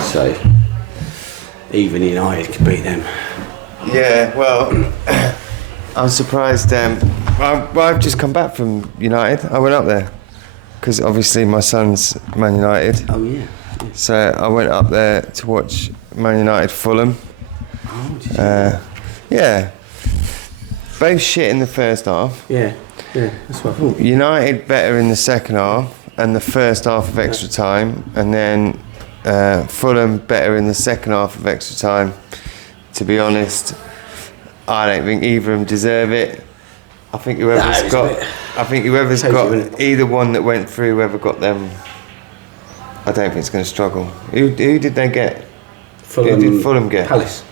So even United could beat them. Yeah, well, I'm surprised. I've just come back from United. I went up there because obviously my son's Man United. Oh yeah. So I went up there to watch Man United Fulham. Oh, did you? Yeah. Both shit in the first half. Yeah, that's what I thought. United better in the second half and the first half of extra time, and then Fulham better in the second half of extra time. To be honest, I don't think either of them deserve it. I think whoever's got either one that went through, whoever got them, I don't think it's going to struggle. Who did they get? Fulham, Who did Fulham get? Palace.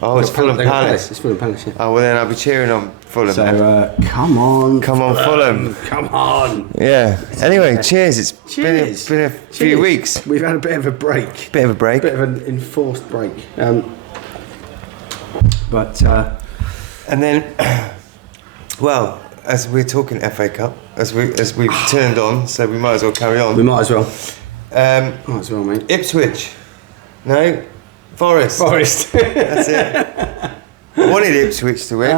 Oh, it's Fulham Palace. It's Fulham Palace, yeah. Oh, well then I'll be cheering on Fulham. So, come on. Come on, Fulham. Come on. Yeah. Anyway, cheers. It's been a few weeks. We've had a bit of a break. Bit of a break. Bit of an enforced break. And then, well, as we're talking FA Cup, as we've turned on, so we might as well carry on. We might as well. Might as well, mate. Ipswich. No? Forest. That's it. I wanted Ipswich to win.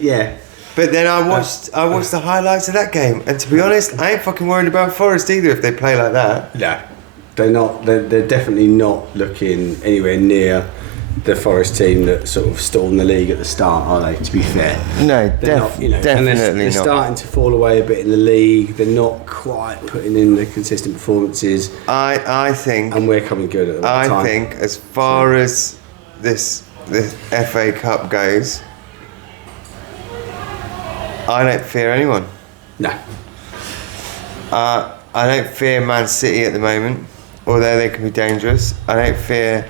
Yeah. But then I watched the highlights of that game, and to be honest, I ain't fucking worried about Forest either if they play like that. No. They're not. They're definitely not looking anywhere near the Forest team that sort of stalled in the league at the start, are they? To be fair. No, definitely and they're not. starting to fall away a bit in the league. They're not quite putting in the consistent performances. I think. And we're coming good at the time. I think as far as this FA Cup goes, I don't fear anyone. No. I don't fear Man City at the moment, although they can be dangerous. I don't fear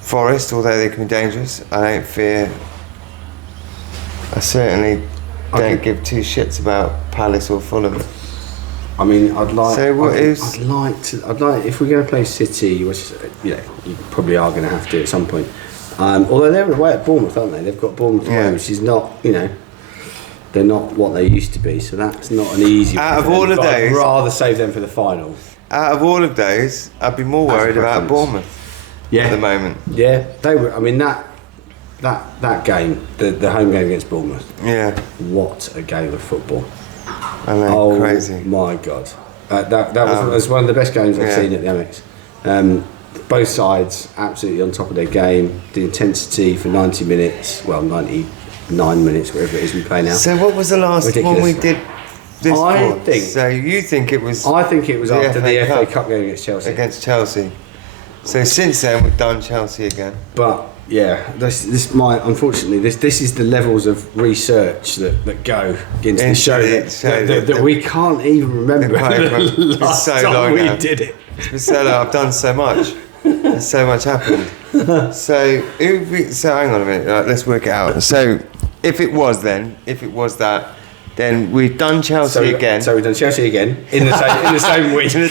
Forest, although they can be dangerous. I certainly don't give two shits about Palace or Fulham. I mean, I'd like if we're going to play City, which you probably are going to have to at some point. Although they're away at Bournemouth, aren't they? They've got Bournemouth away, which is not, they're not what they used to be. So that's not an easy. Out of all of those, I'd rather save them for the final. Out of all of those, I'd be more worried about Bournemouth. Yeah. At the moment. Yeah, they were. I mean that game, the home game against Bournemouth. Yeah. What a game of football! I know, crazy. Oh my God, that was one of the best games I've seen at the Amex. Both sides absolutely on top of their game. The intensity for 90 minutes, well 99 minutes, whatever it is we play now. So what was the last one we did? I think. So you think it was? I think it was after the FA Cup game against Chelsea. Against Chelsea. So since then we've done Chelsea again. But yeah, this is the levels of research that go into the show that we can't even remember the last time we did it. It's been so long. I've done so much. There's so much happened. So hang on a minute. Right, let's work it out. So if it was that. Then we've done Chelsea again. So we've done Chelsea again in the same week. In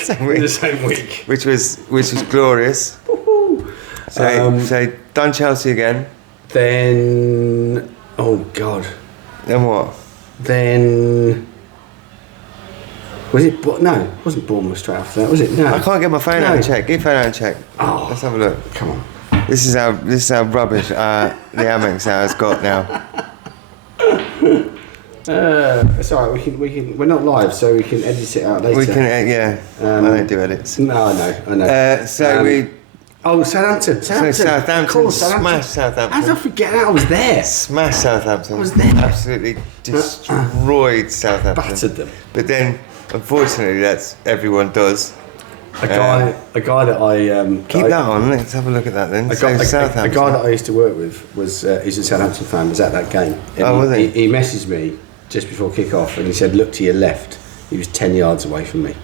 the same week. Which was glorious. So done Chelsea again. Then oh God. Then what? Then was it? No, it wasn't Bournemouth straight after that, was it? No. I can't get my phone out and check. Get your phone out and check. Oh, let's have a look. Come on. This is how rubbish the Amex has got now. It's alright. We're not live, so we can edit it out later. We can, yeah. I don't do edits. No, I know. Southampton. Southampton. Of course, Smashed Southampton. How did I forget that? I was there. Smashed Southampton. I was there. Absolutely destroyed Southampton. Battered them. But then, unfortunately, that's everyone does. A guy that I keep that on. Let's have a look at that then. A guy that I used to work with was he's a Southampton fan. Was at that game. And was he? He messaged me just before kick-off and he said, "Look to your left." He was 10 yards away from me.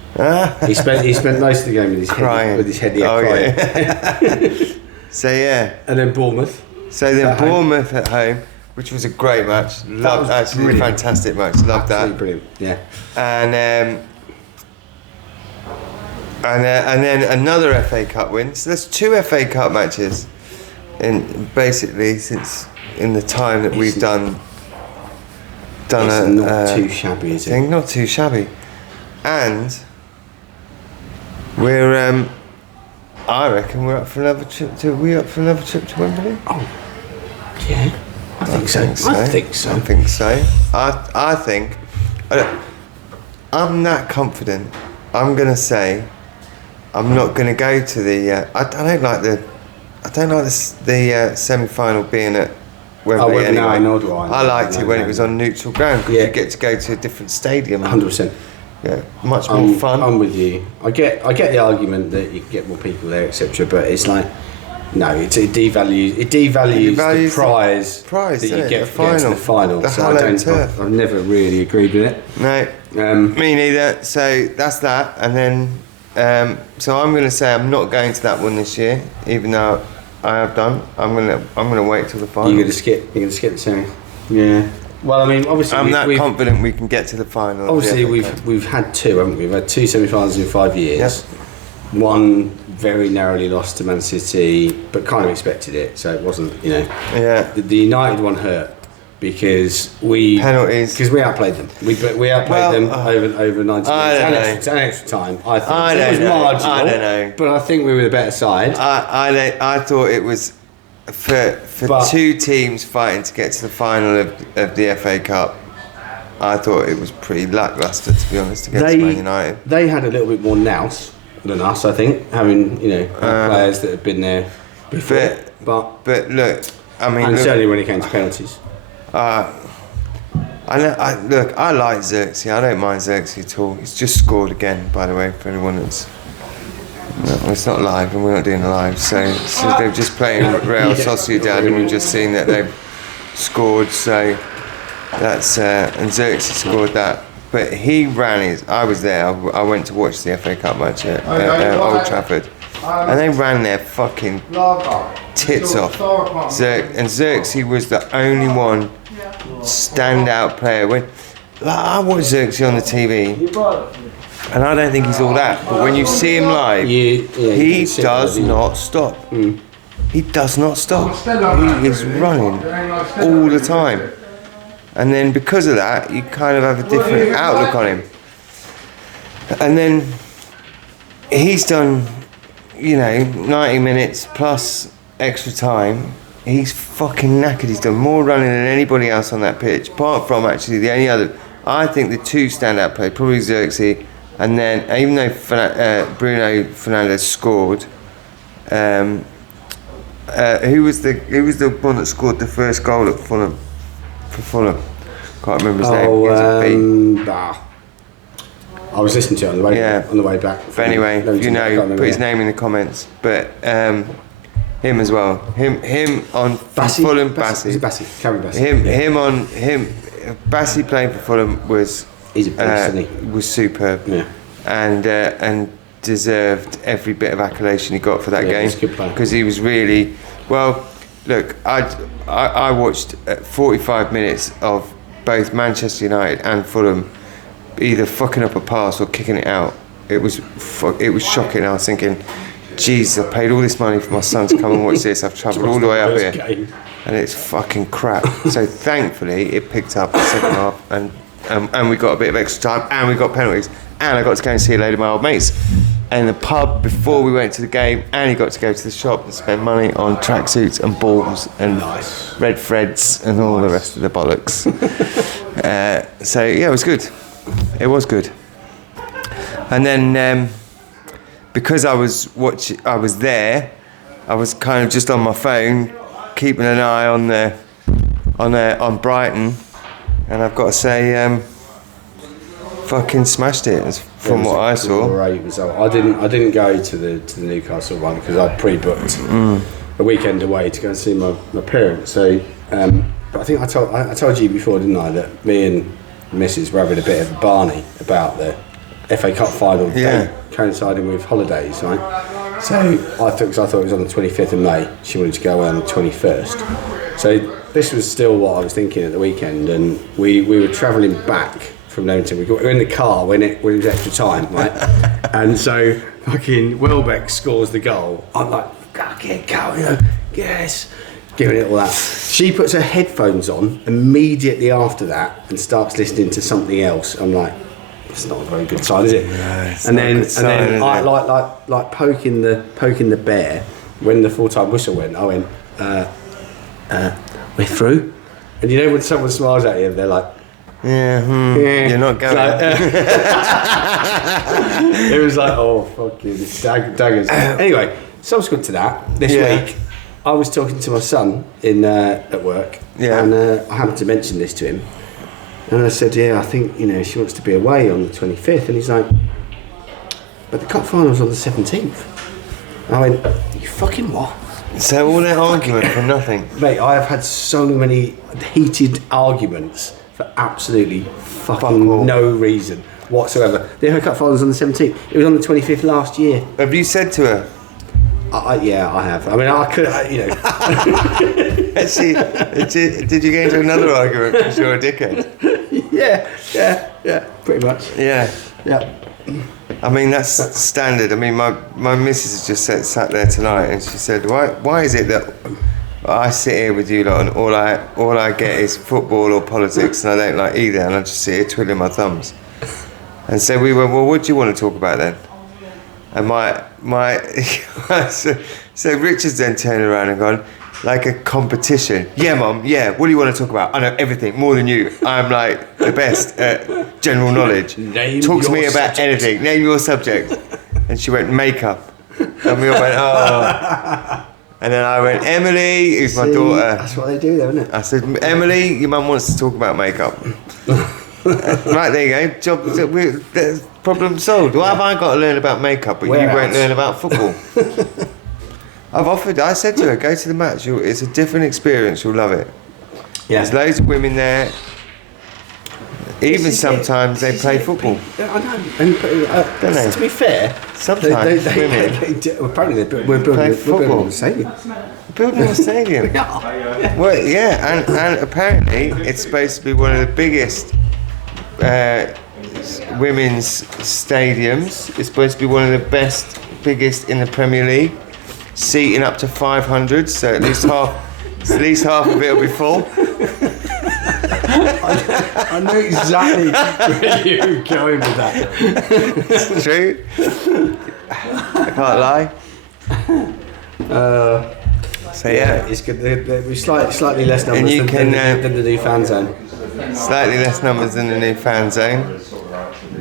He spent most of the game with his head crying. Yeah. So yeah. And then Bournemouth. So then Bournemouth at home, which was a great match. Loved, actually brilliant. A fantastic match. Loved absolutely that. Brilliant. Yeah. And then another FA Cup win. So there's 2 FA Cup matches, basically since in the time that we've done. It's not too shabby, is it? Not too shabby, and we're I reckon we're up for another trip. Are we up for another trip to Wembley? Oh, yeah. I think so. I think so. I think so. I think. I'm that confident. I'm gonna say. I'm not gonna go to the. I don't like the semi-final being at Wembley anyway. No, I liked it when it was on neutral ground because you get to go to a different stadium. 100%. Yeah, much more fun. I'm with you. I get the argument that you can get more people there, etc. But it's like, no, it devalues the prize that you get for getting to the final. So I've never really agreed with it. No, me neither. So that's that. And then, so I'm going to say I'm not going to that one this year, even though I have done. I'm gonna wait till the final. You're gonna skip the semi. Yeah. Well, I mean, obviously, I'm confident we can get to the final. Obviously, we've had two, haven't we? We've had two semi-finals in 5 years. Yep. One very narrowly lost to Man City, but kind of expected it, so it wasn't, Yeah. The United one hurt because we outplayed them. We outplayed them over 90 minutes and extra time. I think it was marginal. I don't know, but I think we were the better side. I thought it was. For two teams fighting to get to the final of the FA Cup, I thought it was pretty lacklustre, to be honest, against Man United. They had a little bit more nous than us, I think, having players that have been there before. But look, I mean, certainly when it came to penalties. I like Xerxes. I don't mind Xerxes at all. He's just scored again, by the way, for anyone that's. No, it's not live, and we're not doing a live. So they're just playing Real Sociedad, and we've just seen that they've scored. So that's and Xerxes scored that. But he ran I was there. I went to watch the FA Cup match at Old Trafford, and they ran their fucking tits off. And Xerxes was the only one standout player. I watched Xerxes on the TV. And I don't think he's all that, but when you see him live, he does not stop. He does not stop. He is running all the time. And then because of that, you kind of have a different outlook on him. And then he's done, 90 minutes plus extra time. He's fucking knackered. He's done more running than anybody else on that pitch, apart from actually the only other. I think the two standout players, probably Xerxes. And then, even though Bruno Fernandes scored, who was the one that scored the first goal at Fulham? For Fulham, can't remember his name. I was listening to it on the way back. But anyway, put his name in the comments. But him as well. Him on Fulham. Bassi. Karen Bassi. Bassi playing for Fulham was. He's a beast, isn't he? Was superb, and deserved every bit of accolation he got for that game because he was really well. Look, I watched 45 minutes of both Manchester United and Fulham either fucking up a pass or kicking it out. It was shocking. I was thinking, Jesus, I paid all this money for my son to come and watch this. I've travelled all the way up here, and it's fucking crap. So thankfully, it picked up the second half and we got a bit of extra time, and we got penalties, and I got to go and see a load of my old mates in the pub before we went to the game, and he got to go to the shop and spend money on tracksuits and balls and red threads and all the rest of the bollocks. So yeah, it was good. It was good. And then because I was there, I was kind of just on my phone, keeping an eye on Brighton. And I've got to say, fucking smashed it from what I saw. Great result. I didn't go to the Newcastle one because I'd pre-booked a weekend away to go and see my parents. So, but I think I told you before, didn't I, that me and Mrs. were having a bit of a Barney about the FA Cup final day coinciding with holidays, right? So I thought it was on the 25th of May. She wanted to go away on the 21st. So this was still what I was thinking at the weekend, and we were travelling back from Leamington. We were in the car when it was extra time, right? And so fucking Welbeck scores the goal. I'm like, get going, yes, giving it all that. She puts her headphones on immediately after that and starts listening to something else. I'm like, it's not a very good sign, is it? No, it's and not a then good sign, and then is I it? like poking the bear when the full-time whistle went. I went, we're through. And you know when someone smiles at you, they're like, yeah, you're not going. It was like, oh, fucking daggers. Anyway, subsequent to that, this week, I was talking to my son at work, and I happened to mention this to him. And I said, I think, she wants to be away on the 25th. And he's like, but the cup final's on the 17th. And I went, you fucking what? So all that argument for nothing. Mate, I have had so many heated arguments for absolutely fucking no reason whatsoever. The FA Cup final's on the 17th. It was on the 25th last year. Have you said to her? Yeah, I have. I mean, I could, Did you get into another argument because you're a dickhead? Yeah, pretty much. Yeah. I mean, that's standard. I mean, my missus has just sat there tonight and she said, why is it that I sit here with you lot and all I get is football or politics and I don't like either, and I just sit here twiddling my thumbs. And so we went, well, what do you want to talk about then? And so Richard's then turned around and gone, like a competition. Yeah, Mum, yeah, what do you want to talk about? I know everything, more than you. I'm like the best at general knowledge. Talk to me about anything. Name your subject. And she went, makeup. And we all went, oh. And then I went, Emily, who's my daughter. That's what they do though, isn't it? I said, Emily, your mum wants to talk about makeup. Right, there you go. Problem solved. Why have I got to learn about makeup, but you won't learn about football? I said to her, go to the match. It's a different experience. You'll love it. Yeah. There's loads of women there. Even sometimes they play football. I know. And to be fair, sometimes women apparently we're building a stadium. Building a stadium. Well, yeah, and apparently it's supposed to be one of the biggest women's stadiums. It's supposed to be one of the biggest in the Premier League, seating up to 500. So at least half of it will be full. I know exactly where you're going with that. It's true. I can't lie. So yeah, it's good. We're slightly less numbers than the new fan zone. Slightly less numbers than the new fan zone,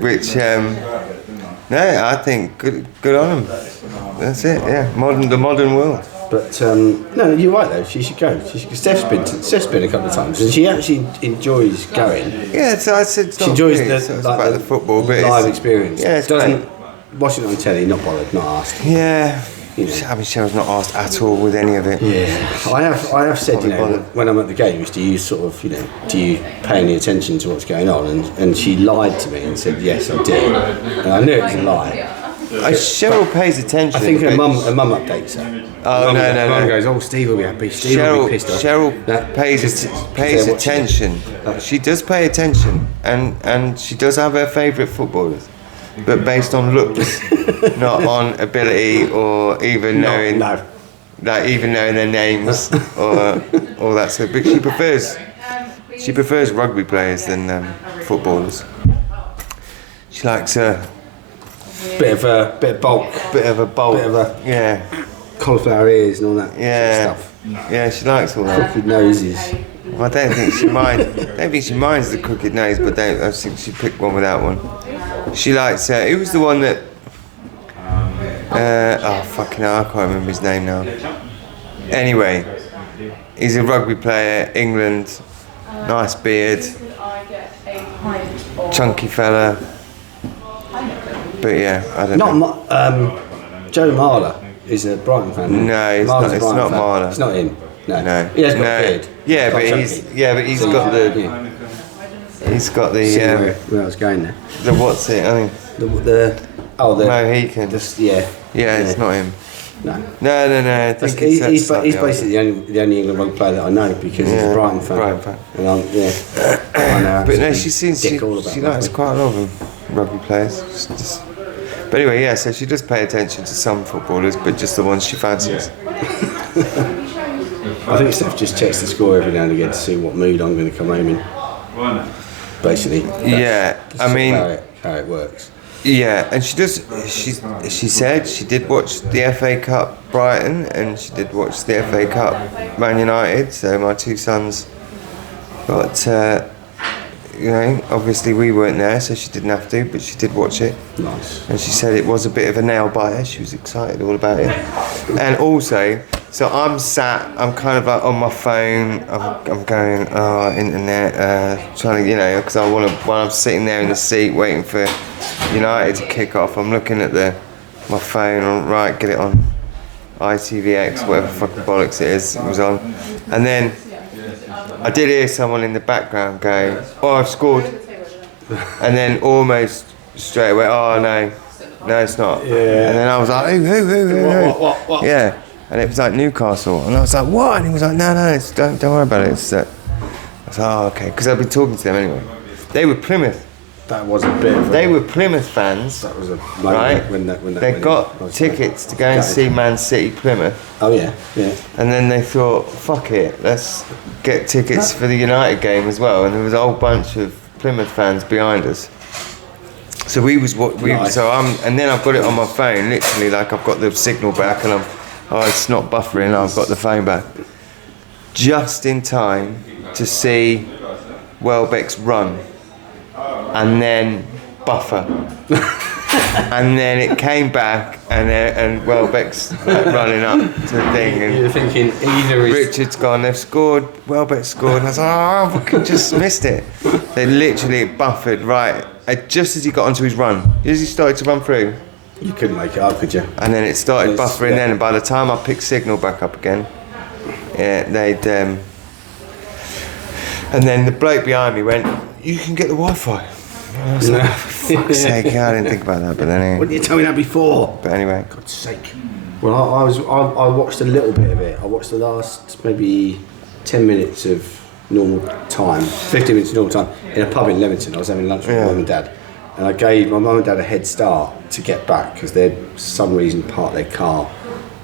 which I think good on them. That's it. Yeah, the modern world. But no, you're right though. She should go. Steph's been a couple of times, and she actually enjoys going. Yeah, so I said she enjoys the football, but live experience. Yeah, it's doesn't watch it on telly, not bothered, not asked. Yeah. I mean, she was not asked at all with any of it. Yeah, I have said, when I'm at the games, do you pay any attention to what's going on? And she lied to me and said, yes, I did. And I knew it was a lie. Cheryl pays attention. I think her mum updates her. Oh, no. Mum goes, oh, Steve will be happy. Steve will be pissed off. Cheryl pays attention. She does pay attention, and she does have her favourite footballers, but based on looks, not on ability or even knowing, even knowing their names or all that sort. But she prefers rugby players than footballers. She likes a bit of bulk, cauliflower ears and all that stuff. Yeah, she likes all that. Crooked noses. I don't think she minds the crooked nose, but I think she picked one without one. She likes. Who was the one that? Fucking hell, I can't remember his name now. Anyway, he's a rugby player, England, nice beard, chunky fella. But yeah, I don't know. Joe Marler is a Brighton fan. No, it's not Marler. It's not him. No. He has got a beard. Yeah, but he's got the. Where I was going there. The what's it? I think. The Mohican. Yeah, it's not him. No. I think he's basically the only England rugby player that I know because he's a Brighton fan. And I know. But no, she likes quite a lot of them rugby players. But anyway, so she does pay attention to some footballers, but just the ones she fancies. I think Steph just checks the score every now and again to see what mood I'm going to come home in. Basically. I mean, how it works. Yeah, and she said she did watch the FA Cup Brighton, and she did watch the FA Cup Man United. So my two sons got, obviously we weren't there, so she didn't have to, but she did watch it. Nice. And she said it was a bit of a nail biter. She was excited all about it. And also, so I'm kind of like on my phone. I'm going, internet, trying to, because I want to. While I'm sitting there in the seat waiting for United to kick off, I'm looking at my phone. Right, get it on ITVX, whatever fucking bollocks it is. It was on, and then I did hear someone in the background going, "Oh, I've scored," and then almost straight away, "Oh no, it's not." Yeah. And then I was like, "Who?" What? Yeah. And it was like Newcastle, and I was like, "What?" And he was like, "No, don't worry about it." I was like, "Oh, okay," because I've been talking to them anyway. They were Plymouth. That was a bit of a... They were Plymouth fans. That was a moment right? when they got tickets to go and see Man City Plymouth. Oh yeah. And then they thought, "Fuck it, let's get tickets for the United game as well." And there was a whole bunch of Plymouth fans behind us. So Nice. and then I've got it on my phone, literally, like I've got the signal back, and it's not buffering, I've got the phone back. Just in time to see Welbeck's run, and then buffer. And then it came back, and Welbeck's running up to the thing, and You're thinking either is... Richard's gone, they've scored, Welbeck scored, and I was like, I fucking just missed it. They literally buffered right, just as he got onto his run, as he started to run through. You couldn't make it up, could you? And then it started buffering yeah. then, and by the time I picked signal back up again, they'd... and then the bloke behind me went, "You can get the Wi-Fi." I was like, for fuck's sake, I didn't think about that, but then anyway. Why didn't you tell me that before? But anyway. God's sake. Well, I watched a little bit of it. I watched the last maybe 10 minutes of normal time, 15 minutes of normal time in a pub in Leamington. I was having lunch with my mum and dad, and I gave my mum and dad a head start to get back because they'd for some reason parked their car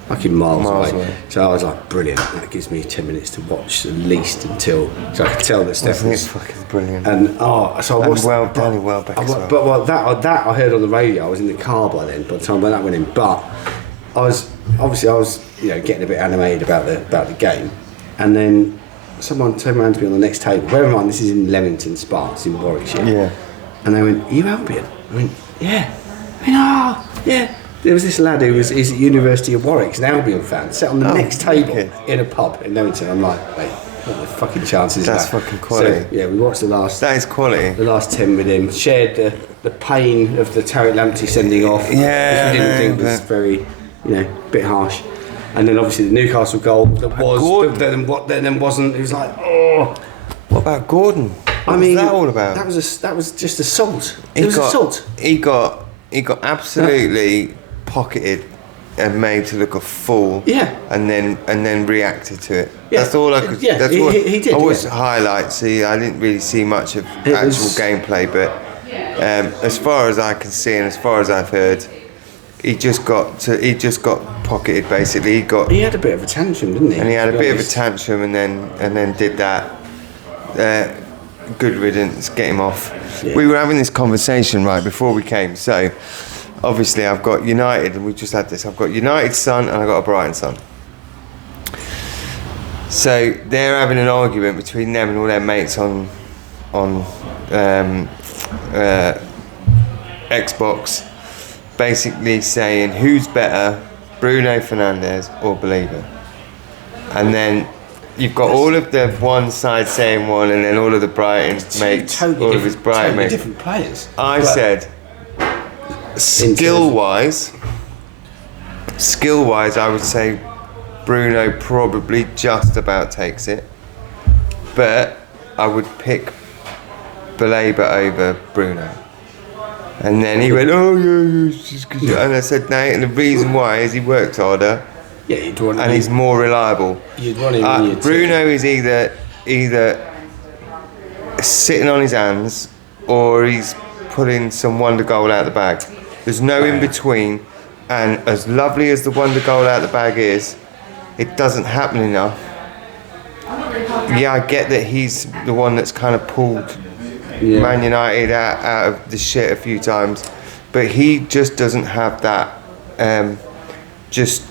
fucking miles away. So I was like, brilliant, that gives me 10 minutes to watch at least until, so I could tell that Steph was fucking brilliant. And so I watched. Danny Welbeck as well. But that I heard on the radio. I was in the car by then. By the time when that went in, but I was getting a bit animated about the game, and then someone turned around to me on the next table. Bear in mind, this is in Leamington Spa, it's in Warwickshire. Yeah. And they went, "Are you Albion?" I went, "Yeah." I went, yeah. There was this lad he's at University of Warwick, he's an Albion fan, sat on the next table in a pub in Leamington. I'm like, wait, what are the fucking chances That's of that? fucking quality. So, yeah, we watched That is quality. the last 10 with him, shared the pain of the Tarek Lamptey sending off, Yeah, which we didn't think was very, bit harsh. And then obviously the Newcastle goal that was, then wasn't. It was like, oh. What about Gordon? What was that all about? That was just assault. It was assault. He got absolutely pocketed and made to look a fool. Yeah. And then reacted to it. Yeah. That's all I could. Yeah, that's he did. I watched the highlights. I didn't really see much of actual gameplay, but as far as I can see and as far as I've heard, he just got pocketed basically. He had a bit of a tantrum, didn't he? And he had a bit of a tantrum, and then did that. Good riddance, get him off. Yeah. We were having this conversation right before we came, so obviously I've got United, and we just had this. I've got United son and I've got a Brighton son. So they're having an argument between them and all their mates on Xbox, basically saying who's better, Bruno Fernandes or Believer. And then you've got all of the one side saying one, and then all of the Brighton mates, all of his Brighton mates. Different players. I said, skill-wise, I would say Bruno probably just about takes it, but I would pick Believer over Bruno. And then he went, "Oh yeah, it's just 'cause," and I said, "No," and the reason why is he works harder. Yeah, you'd want and he's more reliable. You'd want him. Bruno is either sitting on his hands or he's putting some wonder goal out the bag. There's no in between, and as lovely as the wonder goal out the bag is, it doesn't happen enough. Yeah, I get that he's the one that's kind of pulled Man United out of the shit a few times, but he just doesn't have that just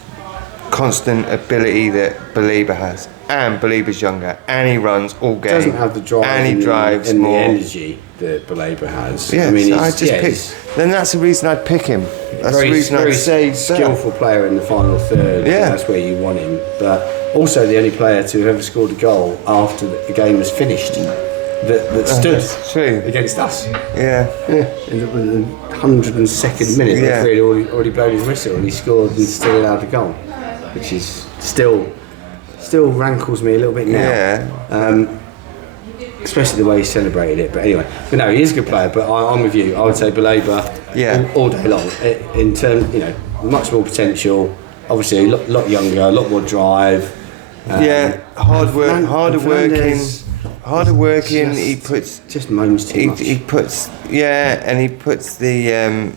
constant ability that Belieber has. And Belieber's younger, and he runs all game. Doesn't have the drive and he drives and more. the energy that Belieber has. Yeah, I mean, so I just pick. Then that's the reason I'd pick him. That's very, the reason I'd say skillful player in the final third. Yeah, that's where you want him. But also the only player to have ever scored a goal after the game was finished. That stood against us. Yeah. In the 102nd minute, the referee had already blown his whistle, and he scored and still allowed a goal, which is still rankles me a little bit now. Yeah. Especially the way he celebrated it. But anyway, no, he is a good player. But I'm with you. I would say Belieber all day long. In terms, much more potential. Obviously, a lot younger, a lot more drive. Harder working. He puts just moans too much. He puts and he puts the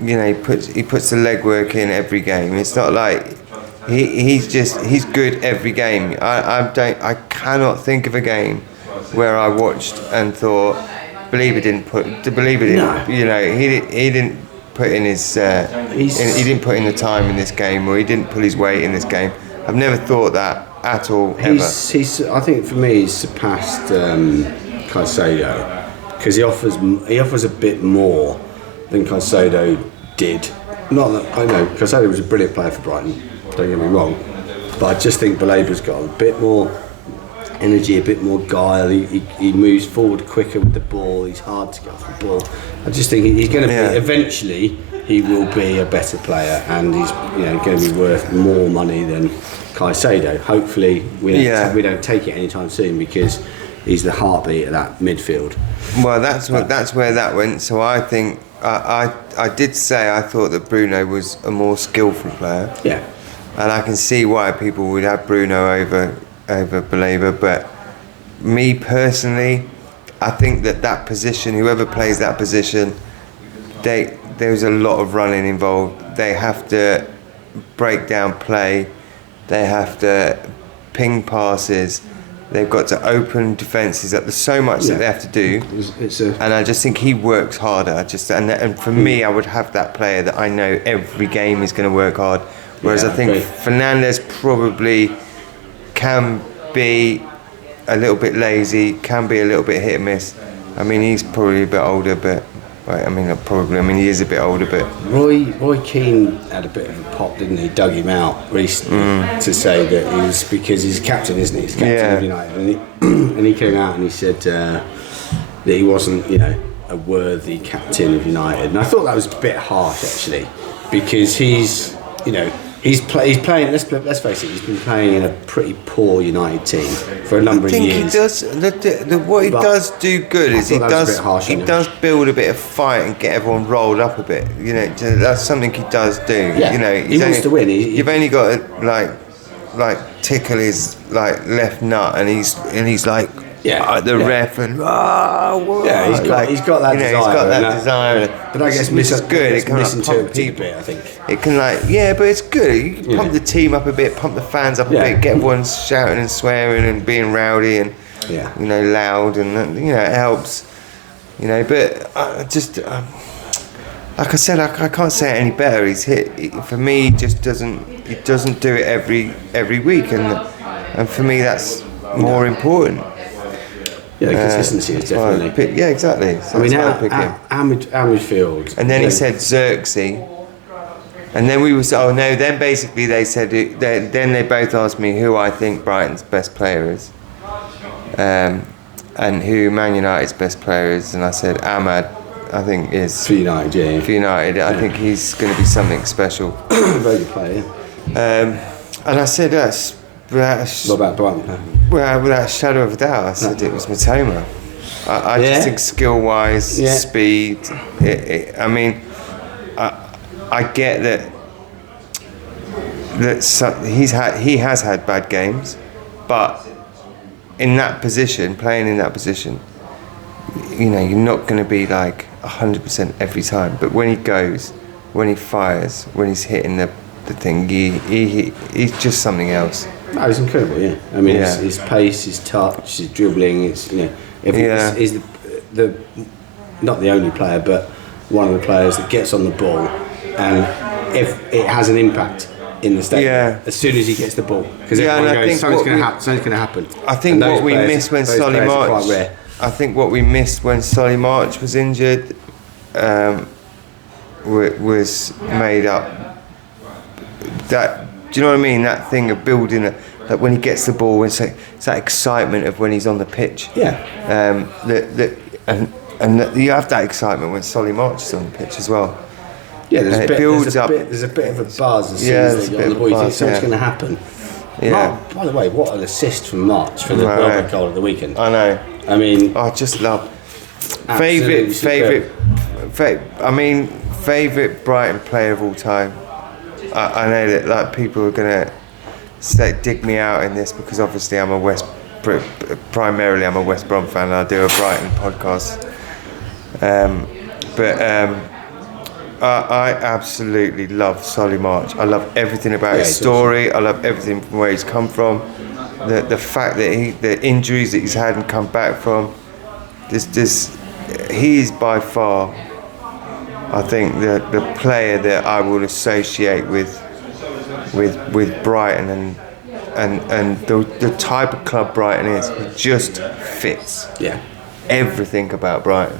he puts the legwork in every game. It's not like he's good every game. I cannot think of a game where I watched and thought Belieber didn't put he didn't put in his he didn't put in the time in this game, or he didn't pull his weight in this game. I've never thought that at all ever. I think for me he's surpassed Caicedo, because he offers a bit more than Caicedo did. Not that I know Caicedo was a brilliant player for Brighton, don't get me wrong, but I just think Belieber's got a bit more energy, a bit more guile. He moves forward quicker with the ball. He's hard to get off the ball. I just think he's going to be eventually. He will be a better player, and he's going to be worth more money than Caicedo. Hopefully, we don't take it anytime soon, because he's the heartbeat of that midfield. Well, that's where that went. So I think I did say I thought that Bruno was a more skillful player. Yeah, and I can see why people would have Bruno over Belieber, but me personally, I think that position, whoever plays that position, there's a lot of running involved. They have to break down play, they have to ping passes, they've got to open defences. There's so much that they have to do, and I just think he works harder. And for me, I would have that player that I know every game is going to work hard, whereas I think Fernandes probably can be a little bit lazy, can be a little bit hit and miss. I mean, he's probably a bit older, but he is a bit older, but Roy Keane had a bit of a pop, didn't he? Dug him out recently to say that he was, because he's captain, isn't he? He's captain of United, and he came out and he said that he wasn't, a worthy captain of United, and I thought that was a bit harsh actually, because he's playing. Let's face it. He's been playing in a pretty poor United team for a number of years. I think he does. What he does do good is he does build a bit of fight and get everyone rolled up a bit. That's something he does do. Yeah. He wants to win. You've only got to tickle his left nut, and he's like. Ref and he's got that desire. He's got that desire. But I guess it's good. It can pump people a bit, I think. It can but it's good. You can pump the team up a bit, pump the fans up a bit, get everyone shouting and swearing and being rowdy and loud, and it helps. But like I said, I can't say it any better. He's for me. He just doesn't. He doesn't do it every week, and for me that's more important. Yeah, consistency is definitely. Exactly. So our midfield. And then he said Xerxes, and then we were. Oh no! Then basically they said. Then they both asked me who I think Brighton's best player is, and who Man United's best player is, and I said Ahmad. I think is for United. Yeah. For United, I think he's going to be something special. Very good player. And I said that's. What about Brighton? Well, without a shadow of a doubt, I said it was Matoma. I just think skill-wise, speed. I mean, I get that he has had bad games, but in that position, playing in that position, you're not going to be like 100% every time. But when he goes, when he fires, when he's hitting the thing, he's just something else. No, he's incredible. Yeah, I mean, his pace, his touch, his dribbling. It's the not the only player, but one of the players that gets on the ball, and if it has an impact in the stadium as soon as he gets the ball, because everyone goes, something's going to happen. I think what we missed when Solly March, I think what we missed when Solly March was injured, was made up. That, do you know what I mean? That thing of building it, like when he gets the ball, it's that excitement of when he's on the pitch. Yeah. And you have that excitement when Solly March is on the pitch as well. Yeah, there's a bit of a buzz as soon as they get on the ball. You think something's going to happen. Yeah. Mark, by the way, what an assist from March for the Welbeck goal of the weekend. I know. I mean, I just love favourite Brighton player of all time. I know that like people are gonna dig me out in this because obviously primarily I'm a West Brom fan and I do a Brighton podcast. I absolutely love Solly March. I love everything about his story. Awesome. I love everything from where he's come from. The fact that the injuries that he's had and come back from. He is by far, I think, the player that I will associate with Brighton and the type of club Brighton is. It just fits. Yeah. Everything about Brighton.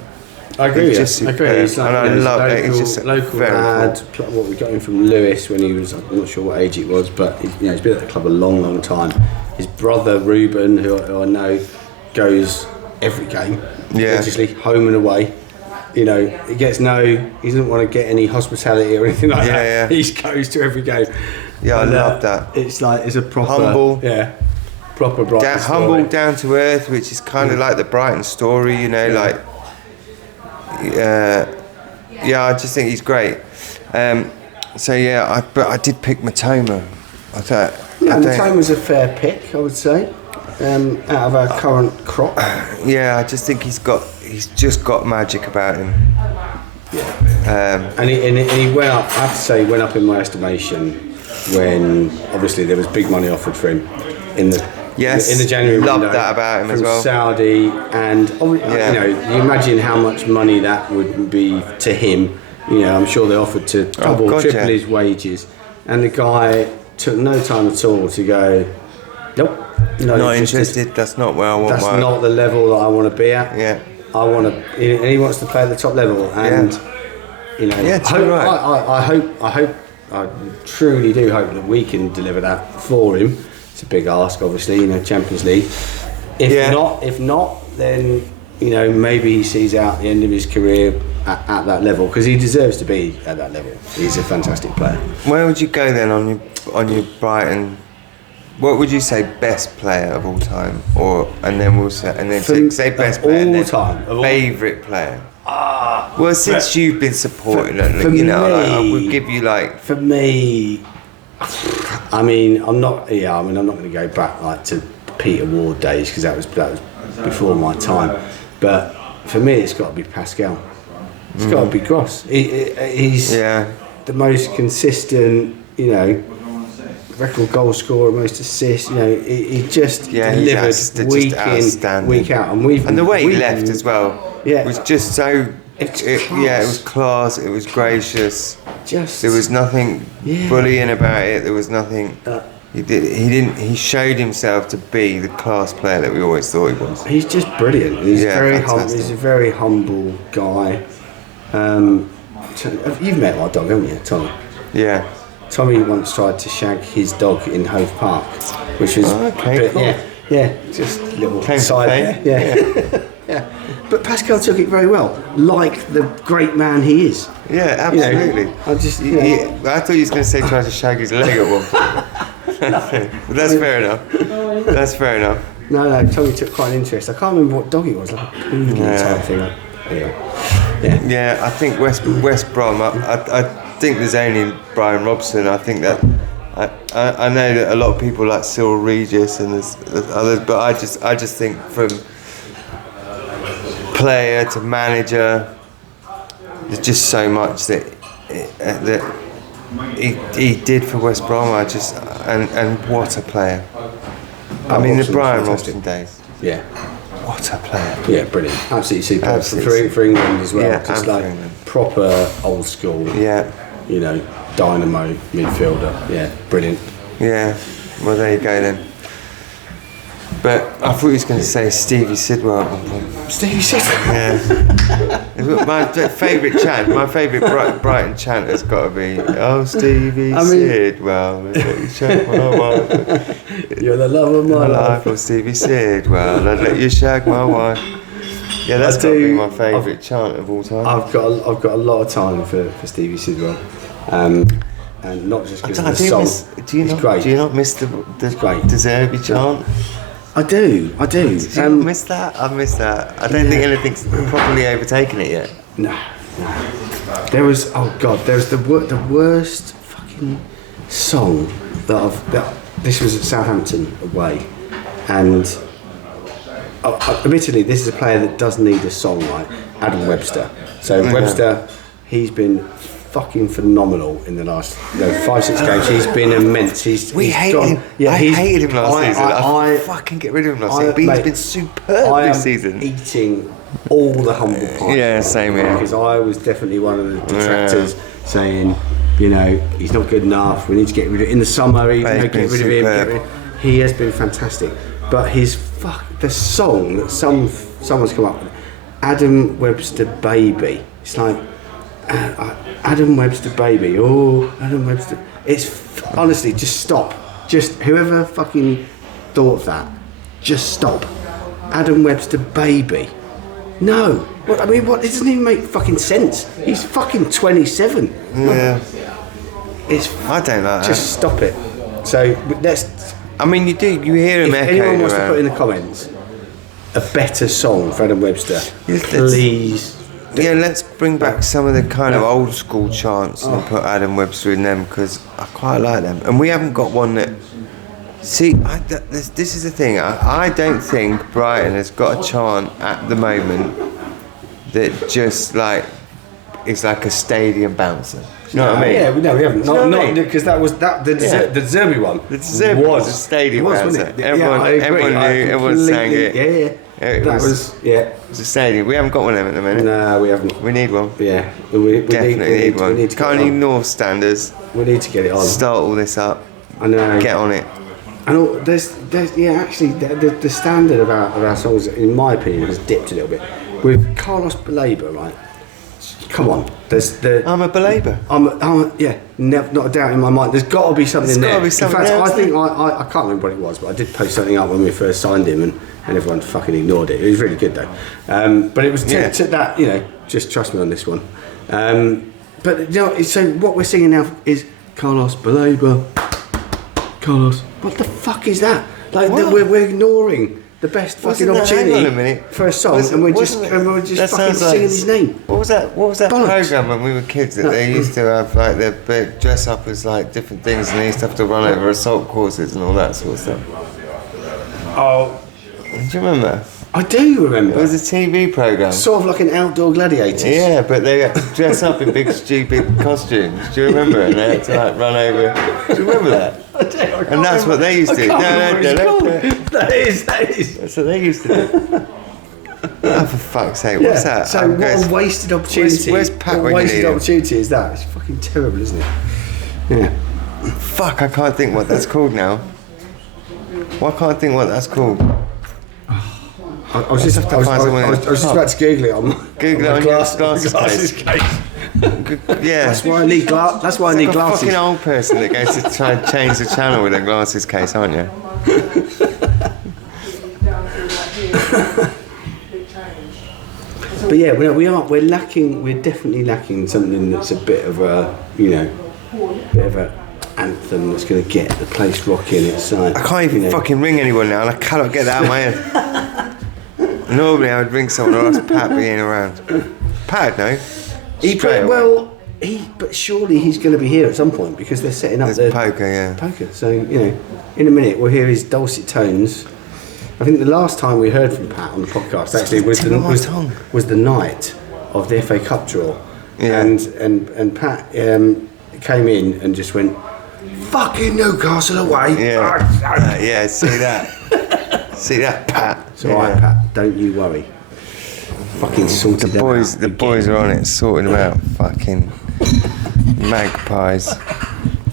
I agree. I agree. It's like, and I love it. It's just local lad. Cool. What we got him from Lewis when he was, I'm not sure what age it was, but he's been at the club a long time. His brother Ruben, who I know, goes every game, religiously, home and away. He doesn't want to get any hospitality or anything like that. Yeah. He goes to every game. Yeah, and, I love that. It's a proper humble. Yeah. Proper Brighton story. Humble, down to earth, which is kind of like the Brighton story, like. I just think he's great. But I did pick Matoma. I thought. Matoma's a fair pick, I would say, out of our current crop. Yeah, I just think he's just got magic about him. Yeah. And he went up. I have to say, went up in my estimation when obviously there was big money offered for him in the January window. Loved that about him as well. From Saudi, and you imagine how much money that would be to him. I'm sure they offered to triple his wages, and the guy took no time at all to go, nope, not interested. That's not where I want. That's not the level that I want to be at. Yeah, I want to, and he wants to play at the top level, and I truly do hope that we can deliver that for him. It's a big ask, obviously, Champions League. If not, then maybe he sees out the end of his career at that level, because he deserves to be at that level. He's a fantastic player. Where would you go then on your Brighton? What would you say best player of all time, say best player all time, favourite player? Well, since you've been supporting it, we'll give you For me, I'm not going to go back to Peter Ward days, because that was before my time. But for me, it's got to be Pascal. It's got to be Gross. He's the most consistent, record goal scorer, most assists. He just delivered week in, week out, and the way he left as well was just so. It was class. It was gracious. There was nothing bullying about it. There was nothing. He showed himself to be the class player that we always thought he was. He's just brilliant. He's he's a very humble guy. You've met my dog, haven't you, Tommy? Yeah. Tommy once tried to shag his dog in Hove Park, which was cool. Just a little side there. Yeah. But Pascal took it very well, like the great man he is. Yeah, absolutely. I just I thought he was going to say try to shag his leg at one point. But that's fair enough. No, Tommy took quite an interest. I can't remember what dog it was, like a poodle type thing. Yeah, I think West Brom. I think there's only Brian Robson. I think that I know that a lot of people like Cyril Regis and there's others, but I just think from player to manager, there's just so much that he did for West Brom. And what a player! I mean, the Brian Robson days. Yeah. What a player. Yeah, brilliant. Absolutely superb. Absolutely. For England as well. Yeah, just and like for England. proper old school, Yeah. you know, dynamo midfielder. Yeah, brilliant. Yeah. Well, there you go then. But I thought he was going to say Stevie Sidwell at one point. Stevie Sidwell? Yeah. My favourite chant, my favourite Brighton chant has got to be, oh, Stevie Sidwell, let you shag my wife. You're the love of my life. Oh, Stevie Sidwell, I'd let you shag my wife. Yeah, that's got to be my favourite chant of all time. I've got a lot of time for Stevie Sidwell. And not just because of the song. Do you not miss the Deserby chant? I do. Do you miss that? I miss that. I don't think anything's properly overtaken it yet. No. There was the worst fucking song this was at Southampton away, and admittedly this is a player that does need a song, right? Adam Webster. So Webster, he's been fucking phenomenal in the last 5-6 games. He's been immense. We hated him. Yeah, I hated him last season. I fucking get rid of him last season. But he's been superb this season. Eating all the humble pie. Yeah, same here. Because I was definitely one of the detractors saying, he's not good enough. We need to get rid of him. In the summer, get rid of him. He has been fantastic. But the song that someone's come up with, Adam Webster Baby. It's like, Adam Webster Baby. Oh, Adam Webster. It's honestly, just stop. Just whoever fucking thought of that, just stop. Adam Webster Baby. No. What? It doesn't even make fucking sense. He's fucking 27. Yeah. I don't like that. Just stop it. So let's. I mean, you hear him echoing. If anyone wants to put in the comments a better song for Adam Webster, please. Yeah, let's bring back some of the kind of old school chants and put Adam Webster in them, because I quite like them. And we haven't got one that... See, this is the thing. I don't think Brighton has got a chant at the moment that just is like a stadium bouncer. You know what I mean? Yeah, we haven't. Not because that was the Zerbi one. The Zerbi was a stadium bouncer. Everyone knew, everyone sang it. Yeah. It was a stadium. We haven't got one of them at the minute. No, we haven't. We need one. Yeah, we definitely need one. We need to Can't need North standards. We need to get it on. Start all this up. I know. Get on it. And there's actually the standard of our songs, in my opinion, has dipped a little bit. With Carlos Baleba, right? Come on, I'm a Baleba. Not a doubt in my mind. There's got to be something there. Be something in fact, there, I think I can't remember what it was, but I did post something up when we first signed him, and everyone fucking ignored it. It was really good though. But it was to that, just trust me on this one. But so what we're singing now is Carlos Baleba. Carlos, what the fuck is that? We're ignoring the best fucking opportunity for a song, and we're just fucking singing his name. What was that program when we were kids that they used to have they dress up as different things, and they used to have to run over assault courses and all that sort of stuff? Oh, do you remember? I do remember. It was a TV program, sort of like an Outdoor Gladiators. Yeah, but they had to dress up in big stupid costumes. Do you remember? And they had to run over. Do you remember that? I do. And that's what they used to do. That is. That's what they used to do. Oh, for fuck's sake, what's that? So what a wasted opportunity. Where's Pat? What a wasted opportunity is that? It's fucking terrible, isn't it? Yeah. Fuck, I can't think what that's called now. Why can't I think what that's called? I was just about to Google it on your glasses case. Yeah. That's why I need glasses. That's why I need glasses. You're a fucking old person that goes to try and change the channel with a glasses case, aren't you? But yeah, we're lacking. We're definitely lacking something that's a bit of a anthem that's going to get the place rocking. It's like I can't even fucking ring anyone now, and I cannot get that out of my head. Normally I would ring someone or ask Pat being around. Pat, no. But surely he's going to be here at some point because they're setting up their poker. So in a minute we'll hear his dulcet tones. I think the last time we heard from Pat on the podcast actually was the night of the FA Cup draw, and Pat came in and just went, "Fucking Newcastle away." Yeah, see that. See that, Pat? It's alright, Pat. Don't you worry. Fucking sorted them out. The boys are on it, sorting them out. Fucking magpies.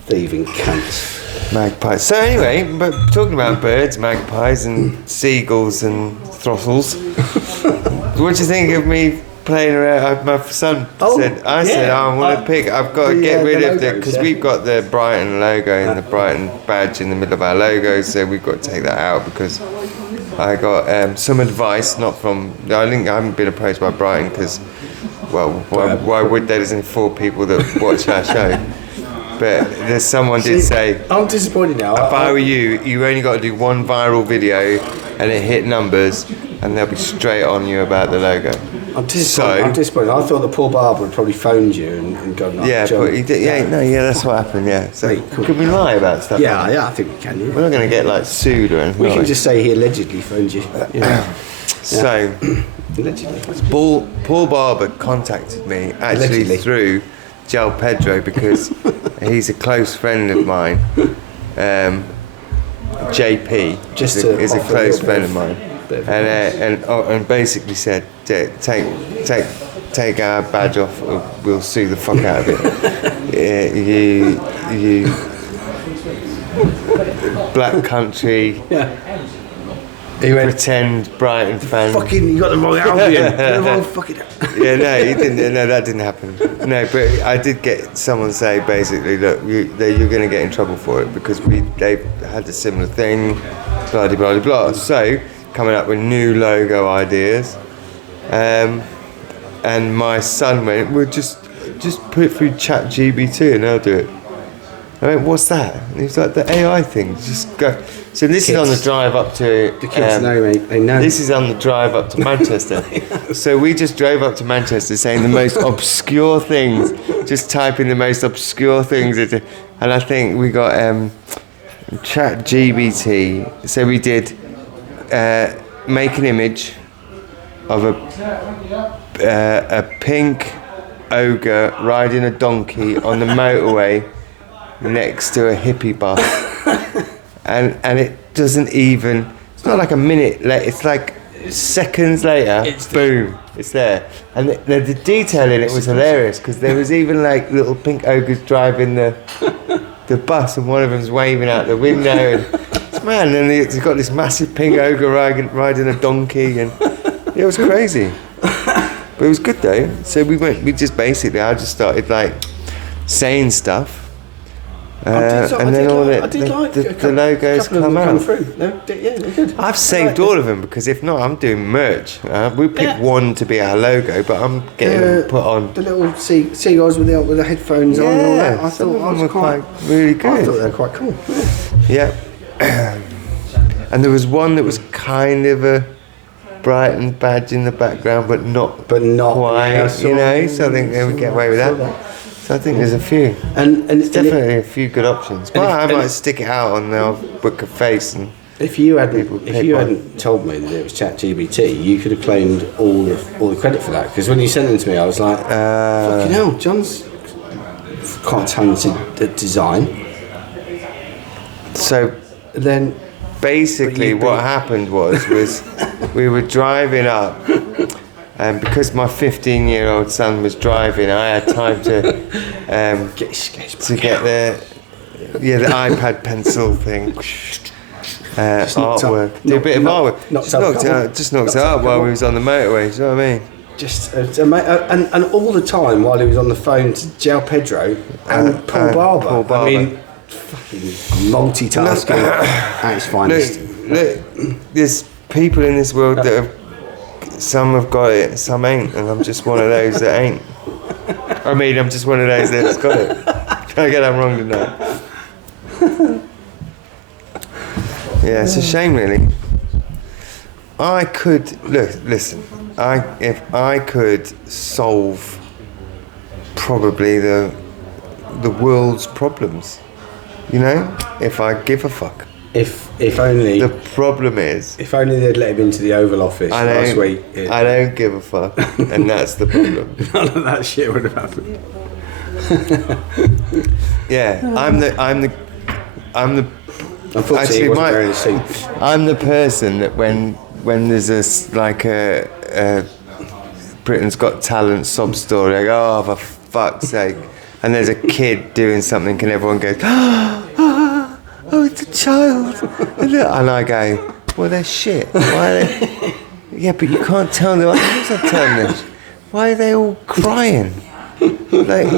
Thieving cunts. Magpies. So anyway, but talking about birds, magpies and seagulls and throttles, what do you think of me playing around? My son said, I want to pick, I've got to get rid of the, because we've got the Brighton logo and the Brighton badge in the middle of our logo, so we've got to take that out because I got some advice, not from, I haven't been approached by Brighton because, well, why would there? There's only 4 people that watch our show. But there's someone did say, I'm disappointed now. If I were you, you only got to do one viral video and it hit numbers and they'll be straight on you about the logo. I'm disappointed. I thought the poor barber had probably phoned you and gone like, yeah, but he did, that's what happened, yeah. So cool. Could we lie about stuff? Yeah, I think we can. Yeah. We're not going to get like sued or anything. We can just say he allegedly phoned you. So, allegedly. Paul Barber contacted me actually through Gel Pedro because he's a close friend of mine. JP is a close friend of mine, and basically said, take our badge off, or we'll sue the fuck out of it. You black country. He went, pretend Brighton fan. Fucking, you got the wrong Albion. The wrong fucking. Yeah, no, he didn't. No, that didn't happen. No, but I did get someone say basically, look, you're going to get in trouble for it because they had a similar thing, blah blah blah blah. So coming up with new logo ideas, and my son went, well, just put it through ChatGPT and they'll do it. I went, what's that? And he was like, the AI thing. Just go. So this is on the drive up to... The kids know, mate. They know. This is on the drive up to Manchester. So we just drove up to Manchester saying the most obscure things. Just type in the most obscure things. And I think we got ChatGPT. So we did make an image of a pink ogre riding a donkey on the motorway next to a hippie bus. And it doesn't even, it's not like a minute later, it's like seconds later, boom, it's there. And the detail in it was hilarious because there was even like little pink ogres driving the bus and one of them's waving out the window and it's mad. And then he's got this massive pink ogre riding a donkey and it was crazy. But it was good though. So I just started like saying stuff. And then all the logos come out. They're good. I've saved all of them because if not, I'm doing merch. We picked one to be our logo, but I'm getting them put on. The little seagulls with the headphones on and all that. I thought them were quite really good. I thought they were quite cool. Yeah. And there was one that was kind of a Brighton badge in the background, but not quite. So I think they would get away with that. So I think there's a few, and it's definitely a few good options. But I might stick it out on the book of face. And if you hadn't told me that it was ChatGPT, you could have claimed all the credit for that. Because when you sent it to me, I was like, fucking hell, John's quite talented at design. So then, basically, what happened was we were driving up. And because my 15-year-old son was driving, I had time to get the iPad pencil thing, artwork, do a bit of artwork. Just knocked it up while we was on the motorway. Do you know what I mean? And all the time while he was on the phone to Gel Pedro and Paul Barber. I mean, fucking multitasking at its finest. Look, there's people in this world that have. Some have got it, some ain't, and I'm just one of those that ain't. I'm just one of those that's got it. I get that wrong tonight. Yeah, it's a shame, really. If I could solve probably the world's problems, if I give a fuck. If only the problem is if only they'd let him into the Oval Office last week. I don't give a fuck, and that's the problem. None of that shit would have happened. Yeah, I'm the Unfortunately, he wasn't wearing a suit. I'm the person that when there's a Britain's Got Talent sob story, I go, oh, for fuck's sake. And there's a kid doing something and everyone goes, oh, it's a child. And I go, well, they're shit. Why are they? Yeah, but you can't tell them. Of course I'm telling them. Why are they all crying? Like,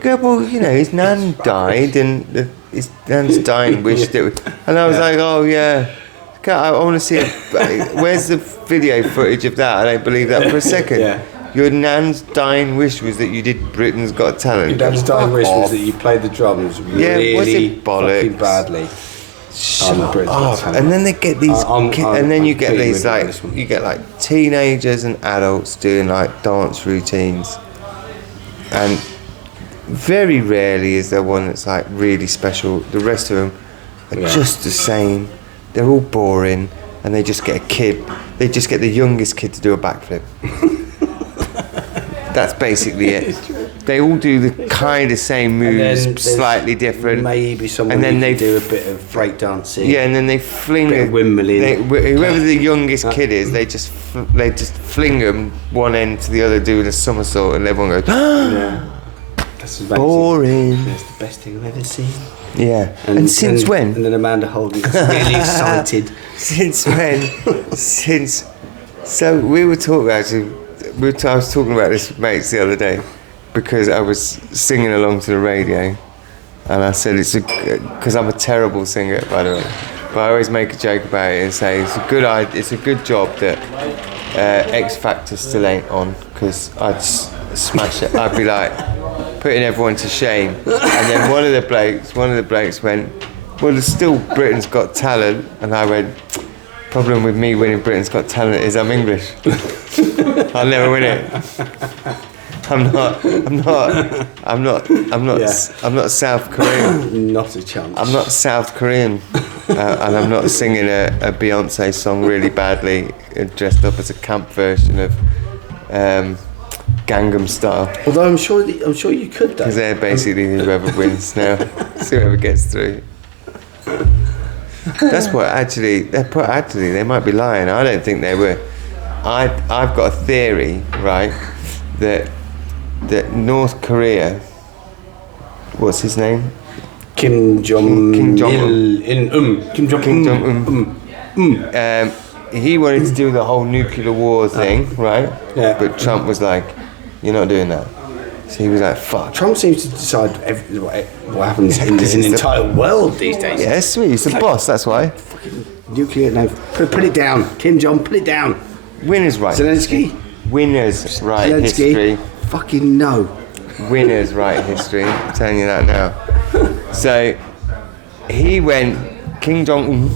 go, well, you know, his nan died and his nan's dying wished it was. And I was like, oh, yeah. I want to see it. Where's the video footage of that? I don't believe that for a second. Yeah. Your nan's dying wish was that you did Britain's Got Talent. Your nan's dying wish was that you played the drums really was it fucking badly. Shut up. And then they get these and then you get these like you get like teenagers and adults doing like dance routines, and very rarely is there one that's like really special. The rest of them are just the same. They're all boring, and they just get a kid. They just get the youngest kid to do a backflip. That's basically it. They all do the kind of same moves, slightly different. Maybe someone and then they do a bit of breakdancing. Yeah, and then they fling a Wimbledon. Whoever the youngest kid is, they just fling them one end to the other, doing a somersault, and everyone goes, yeah. That's boring. That's the best thing I've ever seen. Yeah. And since when? And then Amanda Holden gets really excited. Since when? So we were talking actually. I was talking about this with mates the other day because I was singing along to the radio, and I said because I'm a terrible singer, by the way, but I always make a joke about it and say it's a good job that X Factor still ain't on, because I'd smash it. I'd be like putting everyone to shame. And then one of the blokes went, well, there's still Britain's Got Talent, and I went, problem with me winning Britain's Got Talent is I'm English. I'll never win it. I'm not South Korean. Not a chance. I'm not South Korean, and I'm not singing a Beyonce song really badly, dressed up as a camp version of Gangnam Style. Although I'm sure you could, though. Because they're basically whoever wins now. It's whoever gets through. That's what actually they might be lying. I don't think they were. I've got a theory, right, that North Korea, what's his name? Kim Jong-un. He wanted to do the whole nuclear war thing, right? Yeah. But Trump was like, you're not doing that. So he was like, fuck. Trump seems to decide what happens in the entire world these days. Yeah, sweet. He's the boss, that's why. Fucking nuclear, no. Put it down. Kim Jong, put it down. Winners right. Zelensky? Winners right Zelensky? History. Fucking no. Winners right history. I'm telling you that now. So he went, Kim Jong-un,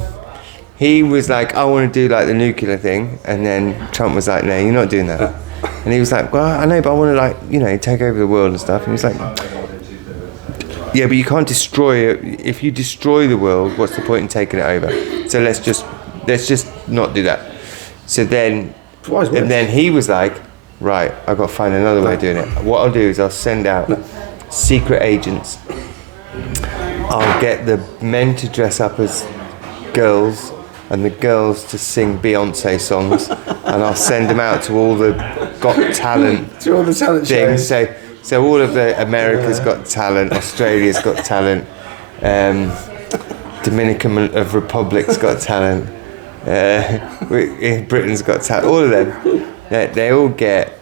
he was like, I want to do like the nuclear thing. And then Trump was like, no, you're not doing that. And he was like, well, I know, but I want to like, you know, take over the world and stuff. And he was like, yeah, but you can't destroy it. If you destroy the world, what's the point in taking it over? So let's just not do that. So then, and then he was like, right, I've got to find another way of doing it. What I'll do is I'll send out secret agents. I'll get the men to dress up as girls and the girls to sing Beyonce songs, and I'll send them out to all the Got Talent to all the talent things. shows. So all of the America's Got Talent, Australia's Got Talent, Dominican of Republic's Got Talent, Britain's Got Talent. All of them, they all get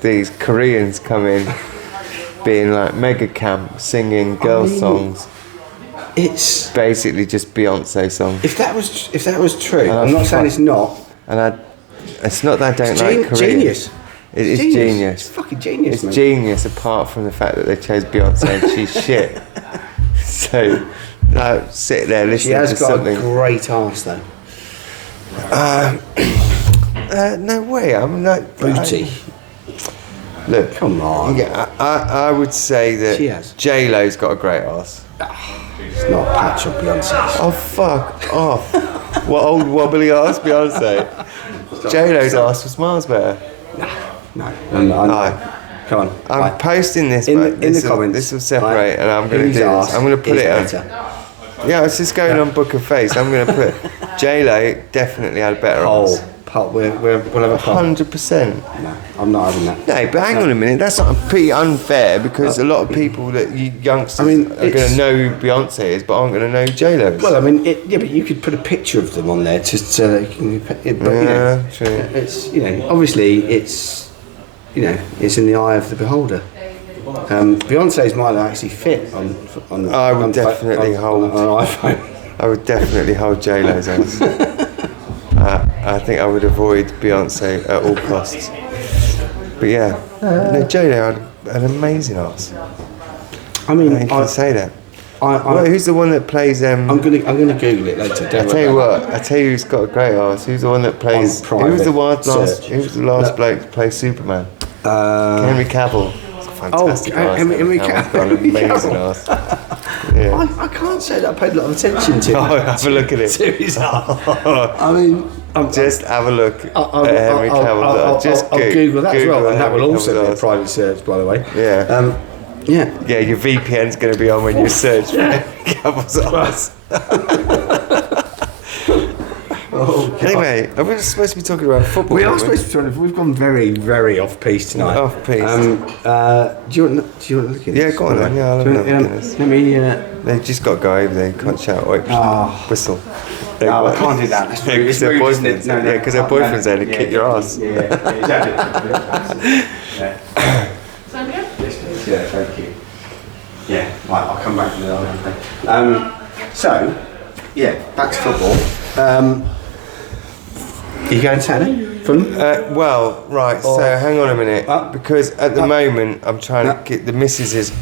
these Koreans come in, being like mega camp, singing girl songs. It's basically just Beyonce songs. If that was true, I'm not saying it's not. And it's not that I don't like Korean. Genius. It is genius. It's fucking genius. It's mate. genius, apart from the fact that they chose Beyonce and she's shit. So I sit there listening to something. She has got a great arse though. No way. I'm not booty. Look, come on. Yeah, I would say that J-Lo's got a great arse. It's not a patch on Beyonce's. Oh, fuck off. What old wobbly arse Beyonce? J-Lo's arse was miles better. No. Come on. I'm posting this, in but the comments. This will separate, and I'm going to do this. I'm going to put it on. Yeah, I was just going on Book of Face. I'm going to put J-Lo definitely had better odds. We'll have a poll. 100%. No, I'm not having that. No, but hang on a minute. That's not pretty unfair because a lot of people that you youngsters are going to know who Beyonce is, but aren't going to know who J-Lo is. Well, I mean, but you could put a picture of them on there just so that you can. True. It's obviously it's it's in the eye of the beholder. Beyonce's might actually fit on. I would definitely hold on an iPhone. I would definitely hold J-Lo's ass. I think I would avoid Beyonce at all costs. But yeah, no, J-Lo had an amazing ass. I mean, you can say that. Well, who's the one that plays? I'm gonna Google it later. I tell you who's got a great ass. Who's the one that plays? Who was the last bloke to play Superman? Henry Cavill. Fantastic ass. Henry Cavill's got an amazing ass. Yeah. I can't say that I paid a lot of attention to. Oh, have a look at it. To his ass. I mean, just have a look at Henry Cavill. I'll Google that as well, and that will also be a private search, by the way. Yeah. Yeah, your VPN's going to be on when you search for Henry Cavill's ass. Anyway, are we supposed to be talking about football? We are supposed to be talking. We've gone very, very off piece tonight. Off piece. Do you want to look at this? Yeah, go on then. Yeah, I'll look at this. Let me. They've just got to go over there. You can't shout. Whistle. No, I can't do that. Because their boyfriend's their boyfriend's there to kick your ass. Yeah, exactly. Yeah, thank you. Yeah, right, I'll come back to that. So, yeah, back to football. Are you going Saturday? Fulham? So hang on a minute, because at the moment I'm trying to get the missus is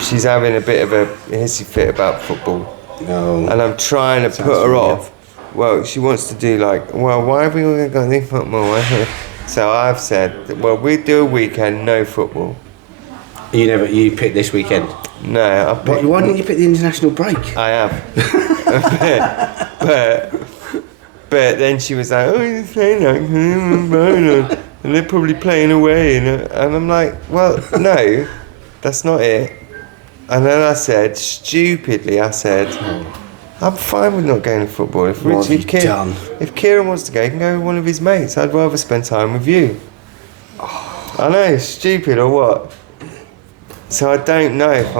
she's having a bit of a hissy fit about football. No. And I'm trying to put her off. Well, she wants to do why are we all going to do football? So I've said, we'll do a weekend, no football. You picked this weekend? No, why didn't you pick the international break? I have. but then she was like, you're saying that, and they're probably playing away, and I'm like, well, no, that's not it. And then I said, stupidly, I'm fine with not going to football. If Kieran wants to go, he can go with one of his mates. I'd rather spend time with you. I know, stupid or what? So I don't know if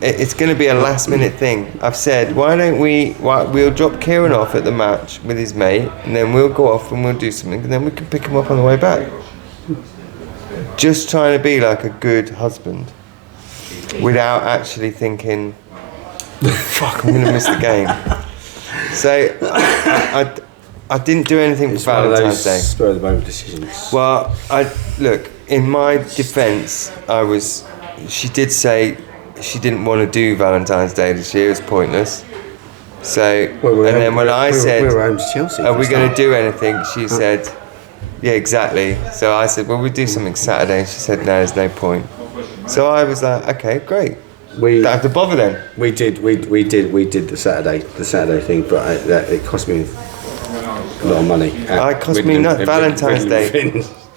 it's going to be a last minute thing. I've said, we'll drop Kieran off at the match with his mate, and then we'll go off and we'll do something, and then we can pick him up on the way back. Just trying to be like a good husband, without actually thinking, fuck, I'm going to miss the game. So I didn't do anything for Valentine's Day. Spur of the moment decisions. Well, look, in my defence, she did say she didn't want to do Valentine's Day this year. It was pointless. So, when I said, we're home to Chelsea, are we going to do anything? She said, yeah, exactly. So I said, well, we'll do something Saturday. And she said, no, there's no point. So I was like, okay, great. We don't have to bother then. We did the Saturday thing, but it cost me a lot of money. It cost me nothing.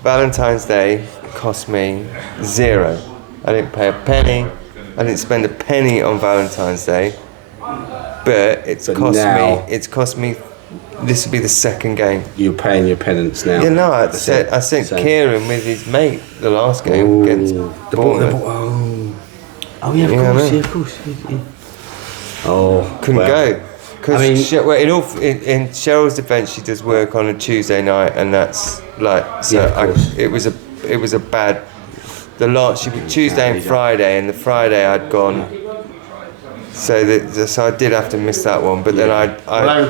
Valentine's Day cost me $0. I didn't pay a penny. I didn't spend a penny on Valentine's Day. But it's cost me. This will be the second game. You're paying your penance now. Yeah, no. I sent Kieran with his mate the last game against Bournemouth. Of course. Oh, couldn't go. Because in Cheryl's defence, she does work on a Tuesday night, and that's it was a bad. Tuesday and Friday, and the Friday I'd gone. So I did have to miss that one, but then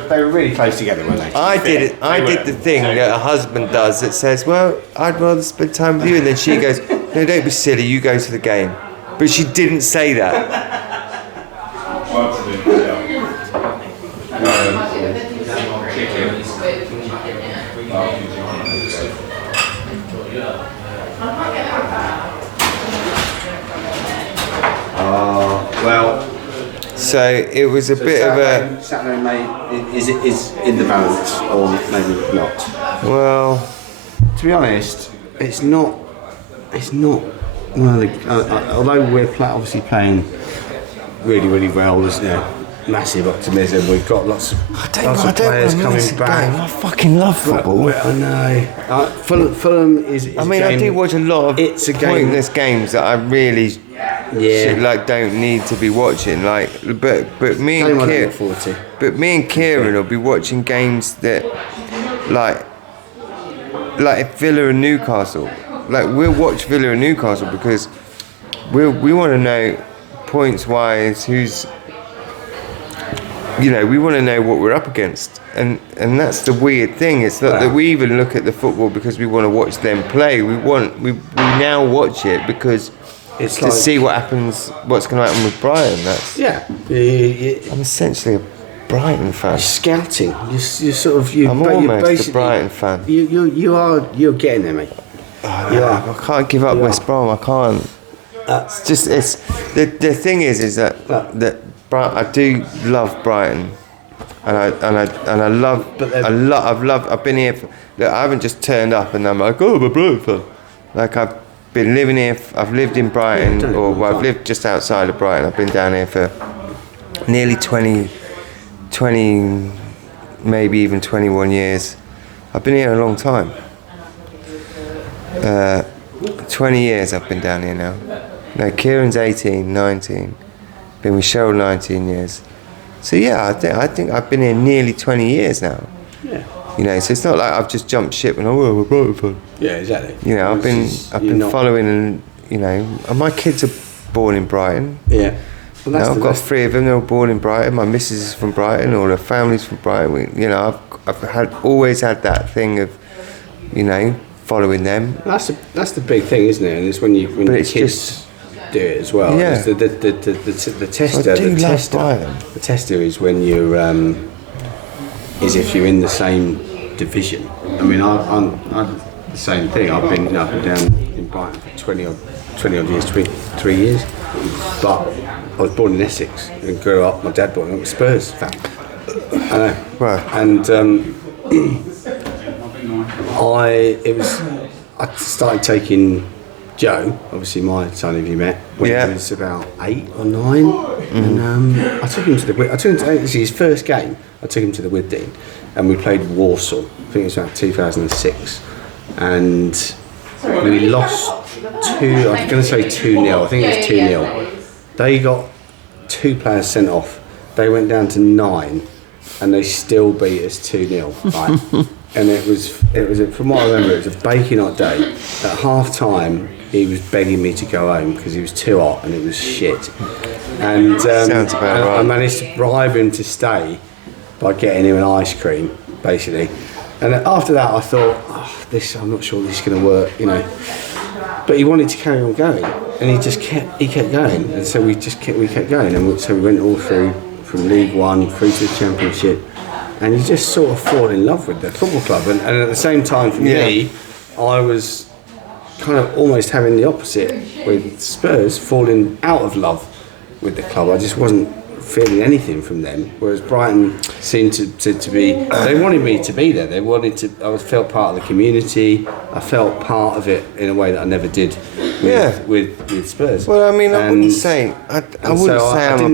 they were really close together, weren't they? I did the thing that a husband does that says, well, I'd rather spend time with you, and then she goes, no, don't be silly, you go to the game. But she didn't say that. So it was a bit of a... Saturday, mate, is in the balance, or maybe not? Well... To be honest, it's not one of the... although we're obviously playing really, really well. There's massive optimism. We've got lots of players coming back. I fucking love football. Well, I know. Fulham is a game. I do watch a lot of pointless games that I really don't need to be watching. But me and Kieran will be watching games that like Villa and Newcastle. Like we'll watch Villa and Newcastle because we want to know points wise who's. We want to know what we're up against, and that's the weird thing. It's not that we even look at the football because we want to watch them play. We now watch it because it's to see what's going to happen with Brighton. I'm essentially a Brighton fan. You're scouting. I'm almost a Brighton fan. You're getting there, mate. I can't give up West Brom. I can't. It's the thing is that I do love Brighton, and I love. I've been here. I haven't just turned up and I'm like, I'm a Brighton fan. Like I've been living here. I've lived in Brighton, I've lived just outside of Brighton. I've been down here for nearly 20, maybe even 21 years. I've been here a long time. 20 years I've been down here now. No, Kieran's 18, 19. Been with Cheryl 19 years. So I think I've been here nearly 20 years now. Yeah. So it's not like I've just jumped ship and I'm a Brighton fan. Yeah, exactly. I've been following and my kids are born in Brighton. Yeah. Well, I've got 3 of them. They're all born in Brighton. My missus is from Brighton. All their family's from Brighton. I've always had that thing of, following them. That's the big thing, isn't it? And it's when the kids do it as well. Yeah. The tester. The tester is when you're is if you're in the same division. I mean, I'm the same thing. I've been up and down in Brighton for 20 odd years, 3 years. But I was born in Essex and grew up. My dad brought me up a Spurs fan. I know. Right. And I started taking Joe, obviously my son, if you met, when he was about 8 or 9, and I took him to his first game. I took him to the Withdean, and we played Warsaw. I think it was about 2006, and we lost 2. I was going to say 2-0. I think it was 2-0. They got 2 players sent off. They went down to 9, and they still beat us 2-0. Right? And it was from what I remember, it was a baking hot day. At half time, he was begging me to go home because he was too hot and it was shit. And sounds about right. I managed to bribe him to stay by getting him an ice cream, basically. And after that, I thought, I'm not sure this is going to work, But he wanted to carry on going, and he kept going, and so we kept going, and so we went all through from League One through to the Championship. And you just sort of fall in love with the football club. And at the same time, for me, I was kind of almost having the opposite with Spurs, falling out of love with the club. I just wasn't feeling anything from them. Whereas Brighton seemed to be, they wanted me to be there. I felt part of the community. I felt part of it in a way that I never did with Spurs. Well, I mean, I wouldn't say I'm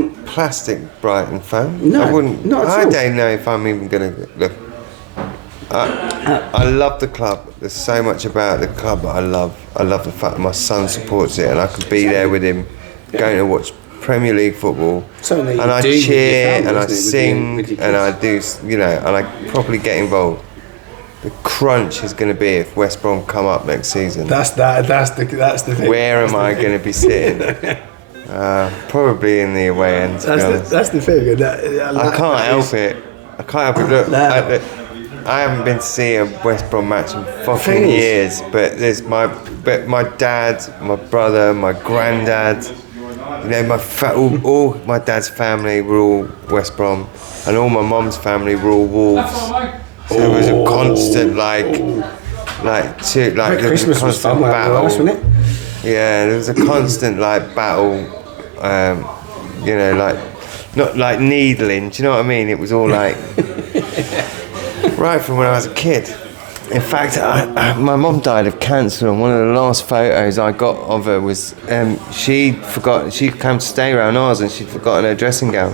a plastic Brighton fan. No, I wouldn't. Not at all. I don't know if I'm even going to look. I love the club. There's so much about the club that I love. I love the fact that my son supports it, and I could be there with him, going to watch Premier League football, and I cheer and I sing and I do, and I properly get involved. The crunch is going to be if West Brom come up next season. That's the thing. Where am I going to be sitting? Probably in the away end. That's the thing. I can't help it. Look, I haven't been to see a West Brom match in fucking years, but my dad, my brother, my granddad. All my dad's family were all West Brom, and all my mum's family were all Wolves. So it was a constant Christmas was fun, battle. Wasn't it? Yeah, there was a constant battle. Not like needling. Do you know what I mean? It was all like right from when I was a kid. In fact, my mum died of cancer, and one of the last photos I got of her was she came to stay around ours and she'd forgotten her dressing gown.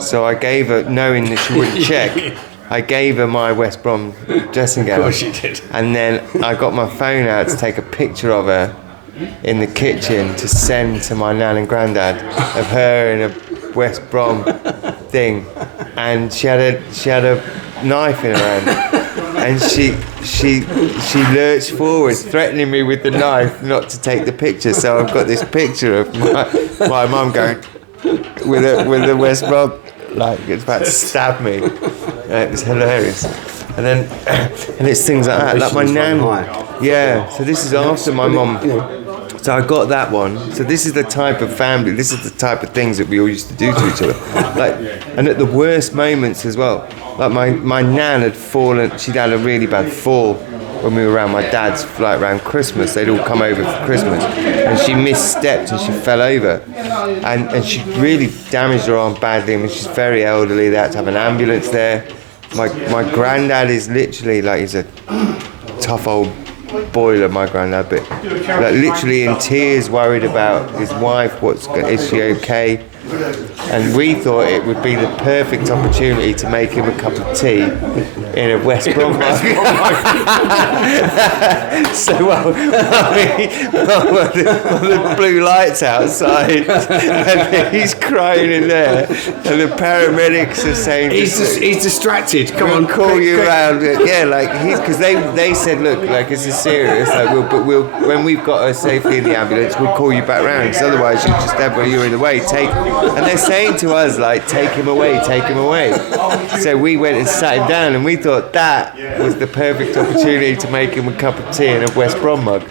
So I gave her, knowing that she wouldn't check, I gave her my West Brom dressing gown. Of course you did. And then I got my phone out to take a picture of her in the kitchen to send to my nan and granddad of her in a West Brom thing, and she had a knife in her hand, and she lurched forward, threatening me with the knife not to take the picture. So I've got this picture of my mum going with a West Brom, like it's about to stab me. It was hilarious. And it's things like that, like my nan. Yeah. So this is after my mum. So I got that one. So this is the type of family, this is the type of things that we all used to do to each other. Like, and at the worst moments as well. Like my nan had fallen, she'd had a really bad fall when we were around my dad's, like around Christmas. They'd all come over for Christmas. And she misstepped and she fell over. And she really damaged her arm badly. I mean, she's very elderly. They had to have an ambulance there. My granddad is literally like, he's a tough old boiler, my granddad, but like literally in tears, worried about his wife. Is she okay? And we thought it would be the perfect opportunity to make him a cup of tea in a West Brom mug. So while the blue lights outside, and he's crying in there, and the paramedics are saying, he's distracted. Come on, call you around. Yeah, like because they said, look, like this is serious. Like we'll when we've got her safely in the ambulance, we'll call you back round. Because otherwise, you just have where you're in the way. And they're saying to us, like, take him away. So we went and sat him down, and we thought that was the perfect opportunity to make him a cup of tea in a West Brom mug.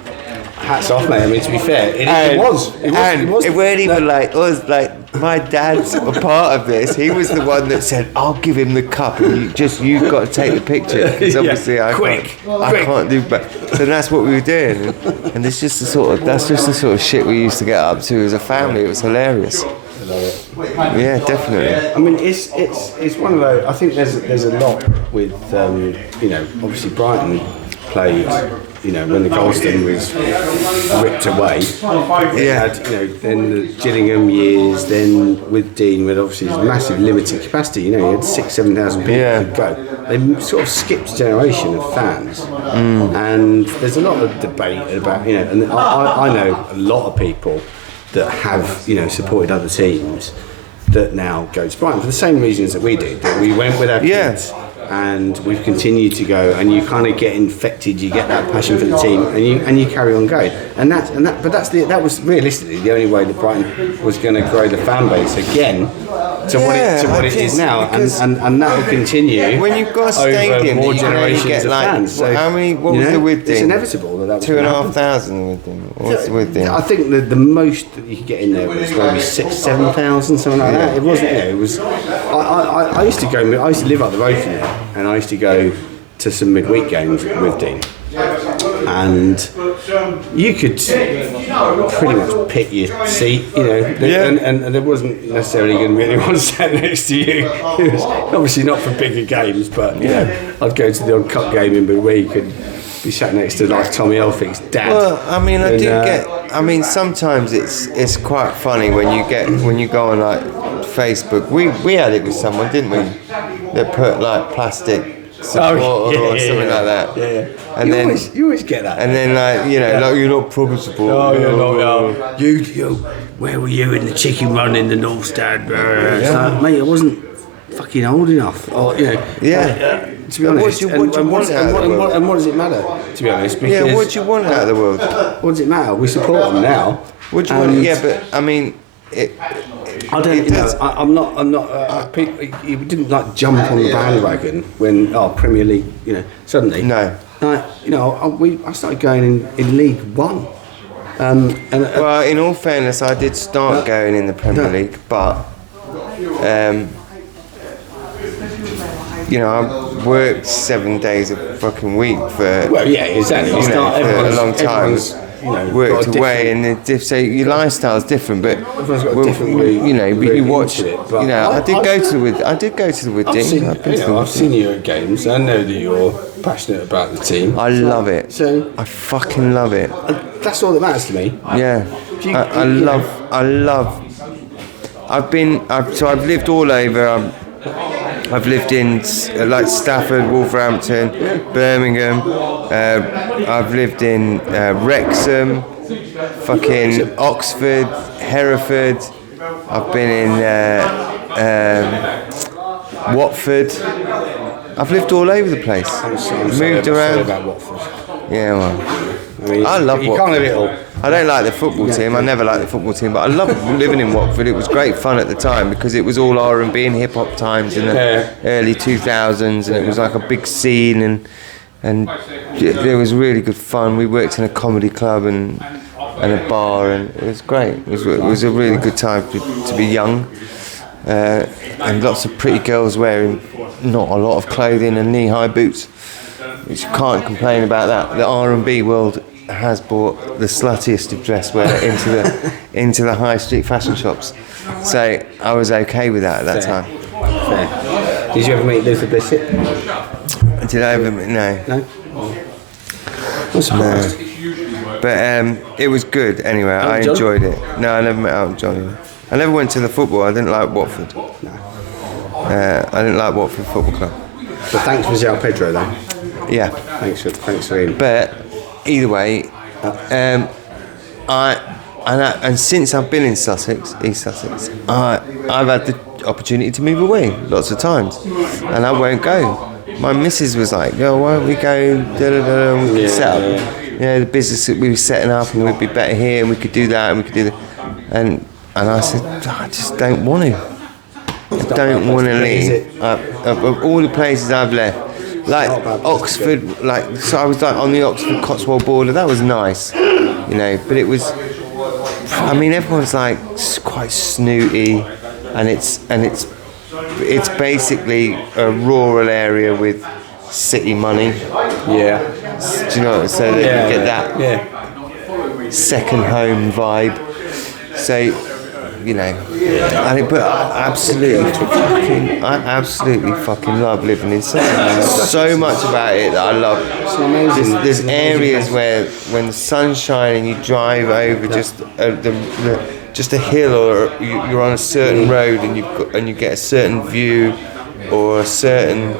Hats off, mate. I mean, to be fair, it was. It weren't even like us. Like my dad's a part of this. He was the one that said, "I'll give him the cup, and you've got to take the picture." Because obviously I can't do. But so that's what we were doing, and that's just the sort of shit we used to get up to as a family. It was hilarious. Yeah, definitely. I mean, it's one of those. I think there's a lot with obviously Brighton played. When the Golston was ripped away, had, then the Gillingham years, then with Dean, with obviously his massive limited capacity, he had 6,000-7,000 people could go. They sort of skipped a generation of fans, and there's a lot of debate about, and I know a lot of people that have, supported other teams that now go to Brighton for the same reasons that we did. That we went with our kids. And we've continued to go, and you kind of get infected. You get that passion for the team, and you carry on going. But that was realistically the only way that Brighton was going to grow the fan base again to what it is now, and that will continue. When you've got a stadium, more generations of fans. So how many? What was the width? It's inevitable that was 2,500 with them. What's the width? I think the most that you could get in there was maybe 6,000-7,000, something like that. It wasn't. It was. I used to go. I used to live up the road from there. And I used to go to some midweek games with Dean, and you could pretty much pick your seat, and there wasn't necessarily going to be anyone sat next to you. It was obviously not for bigger games, but I'd go to the odd cup game in midweek and be sat next to like Tommy Elphick's dad. Well, I mean, sometimes it's quite funny when you go on like Facebook. We had it with someone, didn't we? That put like plastic support or something like that. Yeah. And you always get that. And then like you're not proper support. Oh, you're not. You, where were you in the chicken run in the North Stand? It's like, mate, I wasn't fucking old enough. Or to be honest. And what does it matter? To be honest, because what do you want out of the world? What does it matter? We support them now. What do you want? Yeah, but I mean, I don't. I'm not. You didn't like jump on the bandwagon when Premier League. Suddenly. No. I started going in League One. Well, in all fairness, I did start going in the Premier League, but I worked 7 days a fucking week for. Well, yeah, exactly. For a long time. worked away, and so your lifestyle's different. But everyone's got a different route, but you watch. It, but I did go to the Wood. I did go to the Wood team. I've seen you at games. I know that you're passionate about the team. I love it. So I fucking love it. That's all that matters to me. Yeah, I love. I've lived all over. I've lived in like Stafford, Wolverhampton, Birmingham. I've lived in Wrexham, fucking Oxford, Hereford. I've been in Watford. I've lived all over the place. Moved around. About Watford. Yeah, well, I love Watford. You can't have it all. I don't like the football team. I never liked the football team, but I loved living in Watford. It was great fun at the time because it was all R&B and hip hop times in the early 2000s, and it was like a big scene, and there was really good fun. We worked in a comedy club and a bar, and it was great. It was a really good time to be young, and lots of pretty girls wearing not a lot of clothing and knee-high boots. Which you can't complain about that. The R&B world has brought the sluttiest of dress wear into the high street fashion shops. So I was okay with that at that time. Fair. Did you ever meet Luther Blissett? Did I ever meet? No. No? No. But it was good anyway. I enjoyed it. No, I never met Elton John. I never went to the football. I didn't like Watford. No. I didn't like Watford Football Club. But thanks for João Pedro though. Yeah. Thanks for him. But either way, and since I've been in East Sussex, I've had the opportunity to move away lots of times, and I won't go. My missus was like, "Yo, why don't we go? We could set up, the business that we were setting up, and we'd be better here, and we could do that, and we could do that." And I said, I just don't want to. I don't want to leave. Of all the places I've left. Like Oxford, so I was like on the Oxford Cotswold border. That was nice, But it was, I mean, everyone's like quite snooty, and it's basically a rural area with city money. Yeah. Do you know? So that you get that second home vibe. So. But I absolutely fucking love living in Sussex. So much about it that I love. It's amazing. There's areas where when the sun's shining, you drive over just a hill, or you're on a certain road, and you get a certain view, or a certain,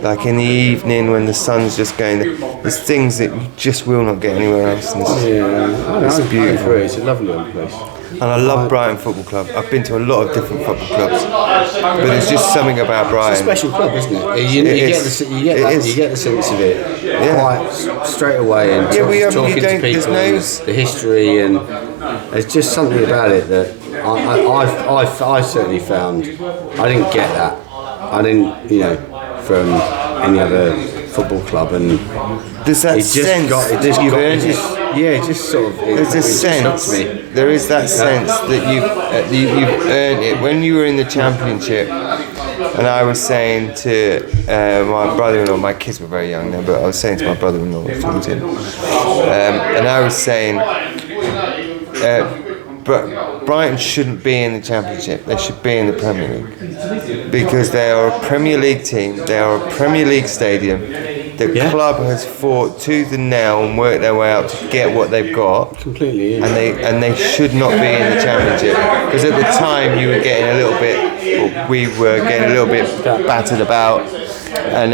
like in the evening when the sun's just going. There's things that you just will not get anywhere else. It's beautiful. It's a lovely little place. And I love Brighton Football Club. I've been to a lot of different football clubs, but there's just something about Brighton. It's a special club, isn't it? You get the sense of it quite straight away, and talking to people, the history, and there's just something about it that I certainly found. I didn't get that. I didn't, from any other football club, and there's that sense you've earned it. Yeah, just sort of. There's a sense. There is that sense that you've earned it. When you were in the Championship, and I was saying to my brother-in-law, my kids were very young then, but I was saying to my brother-in-law, and I was saying, but Brighton shouldn't be in the Championship. They should be in the Premier League because they are a Premier League team. They are a Premier League stadium. The club has fought tooth and nail and worked their way up to get what they've got. Completely. Yeah. And they should not be in the Championship because at the time you were getting a little bit, or we were getting a little bit battered about, and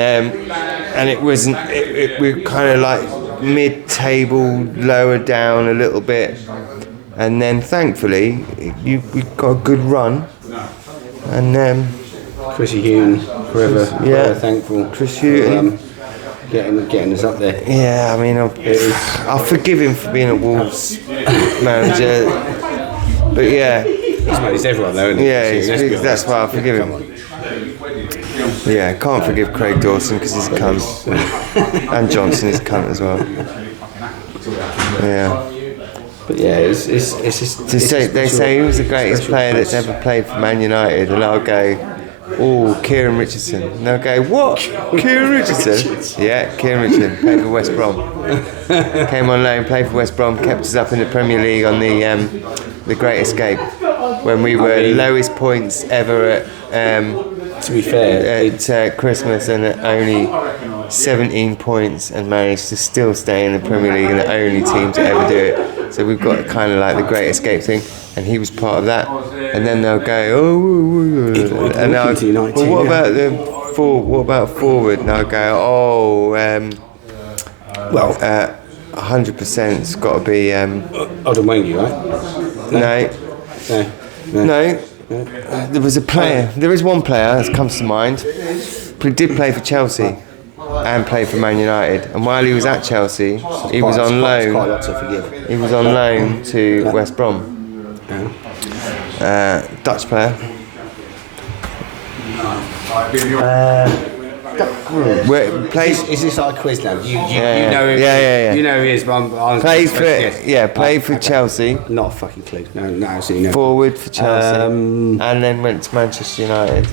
it wasn't. We were kind of like mid-table, lower down a little bit. And then, thankfully, we got a good run, and Chrissy Hume, forever thankful. Chris Hume, getting us up there. Yeah, I mean, I'll forgive him for being a Wolves manager, but yeah, he's everyone though, isn't he? Yeah, that's why I'll forgive him. Yeah, can't forgive Craig Dawson because he's a cunt, and Johnson is a cunt as well. Yeah. But yeah, it's just. They say who's the greatest player that's ever played for Man United, and I'll go Oh, Kieran Richardson. And they'll go, what? Kieran Richardson? Yeah, Kieran Richardson. Played for West Brom. Came on loan, played for West Brom, kept us up in the Premier League on the Great Escape when we were lowest points ever at. To be fair, at Christmas, and at only 17 points, and managed to still stay in the Premier League, and the only team to ever do it. So we've got kind of like the Great Escape thing, and he was part of that. And then they'll go, and I'll, well, what about the what about forward? And I'll go, 100% it's got to be. Odemwingie, right? No. There was a player. There is one player that comes to mind. But he did play for Chelsea and played for Man United. And while he was at Chelsea, he was on loan. Quite a lot to forgive. He was on loan to West Brom. Dutch player. Is this like a quiz now? You know him. Yeah. You know who he is, but I'm played for Chelsea. Not a fucking clue. No, absolutely no. Forward for Chelsea, and then went to Manchester United.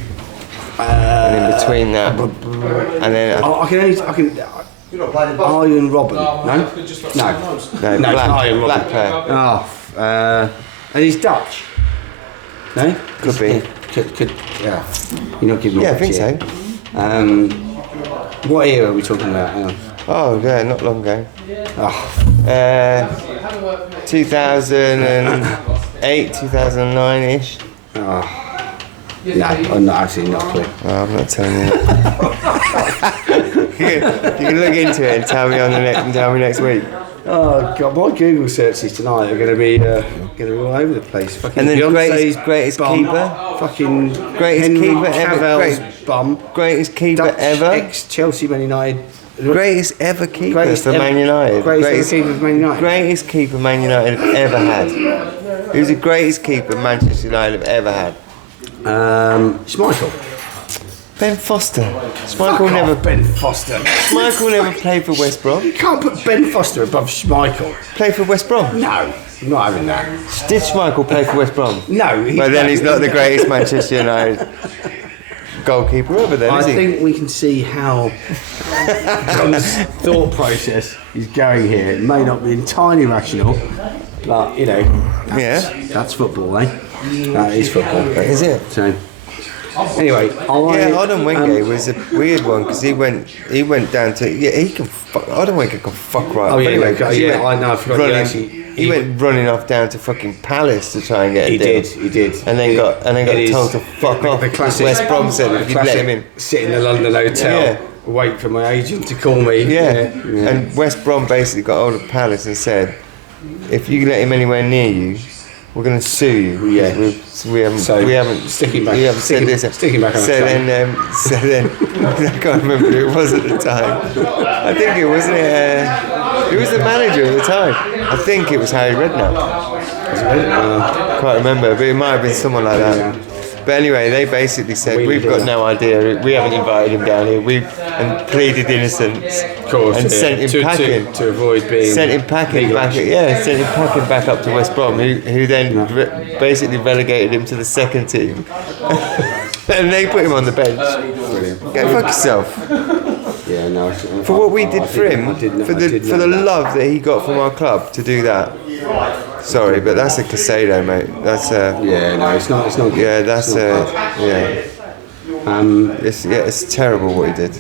And in between that, and then I can. Iron Robin? No, black player. Oh, and he's Dutch. No, could be. Could yeah. You're not giving me. Yeah, I think so. What era are we talking about? Hang on. Oh, yeah, not long ago. 2008, 2009-ish. No, I'm not actually not a clue. Oh, I'm not telling you. You can look into it and tell me next week. Oh God, my Google searches tonight are going to be all over the place. Fucking and then Beyonce's greatest bum, keeper, fucking greatest Henry keeper Cavill's ever, bum, greatest keeper Dutch ever, ex-Chelsea, Man United, greatest ever keeper for Man United, greatest keeper for Man United, greatest keeper Man United have ever had. Who's the greatest keeper Manchester United have ever had? Schmeichel. Ben Foster. Schmeichel never. Ben Foster. Schmeichel never played for West Brom. You can't put Ben Foster above Schmeichel. Played for West Brom? No, I'm not having that. Did Schmeichel play for West Brom? No. Well, then he's not the greatest Manchester United goalkeeper ever, then, is he? I think we can see how John's thought process is going here. It may not be entirely rational, but that's football, eh? That is football. Is it? So. Anyway, Odemwingie was a weird one because he went down to Odemwingie can fuck right up. Anyway, I know. I forgot he went running off down to fucking Palace to try and get a deal. He did. And then got told to fuck off. The classic West Brom said if you'd let him in. Sit in the London hotel, wait for my agent to call me. Yeah. And West Brom basically got hold of Palace and said, if you let him anywhere near you, we're going to sue you. Yeah. We haven't sticking back. We haven't said this. Sticking back on so then, I can't remember who it was at the time. I think it wasn't. Who was the manager at the time? I think it was Harry Redknapp. Can't remember, but it might have been someone like that. Yeah. But anyway, they basically said we've got no idea. We haven't invited him down here. And pleaded innocence. Of course, and sent him packing to avoid being. Sent him packing back up to West Brom, who then basically relegated him to the second team, and they put him on the bench. Brilliant. Go fuck yourself. Yeah, no. For what we did for him, for the love that he got from our club to do that. Sorry, but that's a Casado, mate. That's a. Yeah, no, it's not. It's not good. Yeah, that's a. Yeah. It's terrible what he did.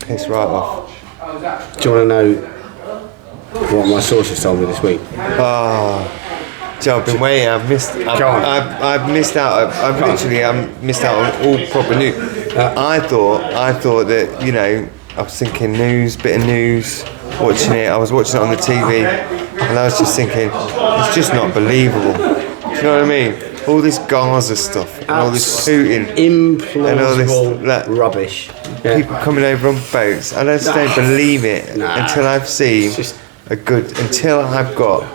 Piss right off. Do you want to know what my sources told me this week? Joe, I've been waiting. I've missed out. I've missed out on all proper news. I thought that I was thinking bit of news, watching it. I was watching it on the TV, and I was just thinking, it's just not believable. Do you know what I mean? All this Gaza stuff, and all this shooting, implausible and all this rubbish. People coming over on boats. I just don't believe it until I've seen until I've got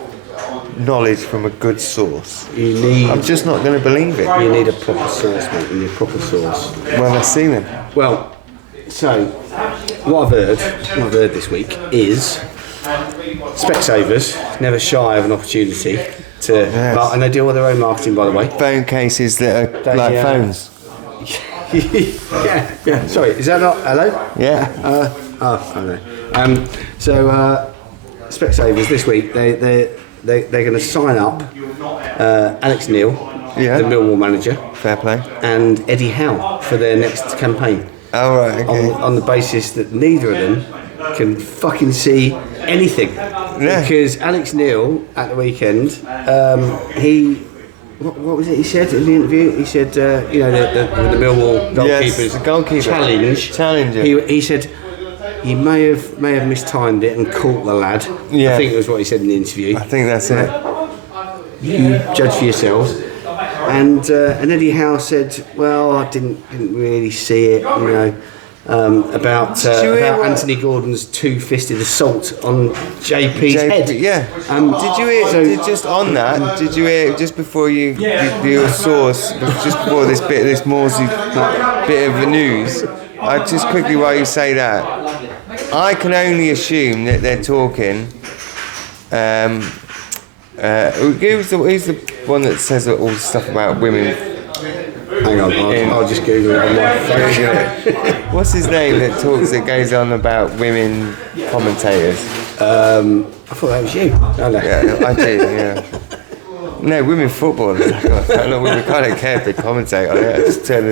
knowledge from a good source. I'm just not going to believe it. You need a proper source, mate. You need a proper source. Well, I've seen them. Well, so what I've heard this week is Specsavers never shy of an opportunity to, and they do all their own marketing, by the way. Phone cases that are like phones. yeah. Sorry, is that not hello? Yeah. I know. So Specsavers this week they're going to sign up Alex Neil, the Millwall manager, fair play, and Eddie Howe for their next campaign. Oh right, okay. On the basis that neither of them can fucking see anything. Yeah. Because Alex Neil at the weekend, what was it he said in the interview? He said, the Millwall goalkeepers the goalkeeper challenge. He said he may have mistimed it and caught the lad. Yeah. I think it was what he said in the interview. I think that's it. You judge for yourselves. And Eddie Howe said, well, I didn't really see it, about Anthony Gordon's two-fisted assault on JP's head. Yeah. Did you hear? Just on that, did you hear just before you your source, just before this Morsey bit of the news? I just quickly while you say that, I can only assume that they're talking. Who's the one that says all the stuff about women? Hang on, I'll just Google it on my phone. What's his name that goes on about women commentators? I thought that was you. Yeah, I do, yeah. No, women footballers. No, we kind of care if they commentate on it. I just turn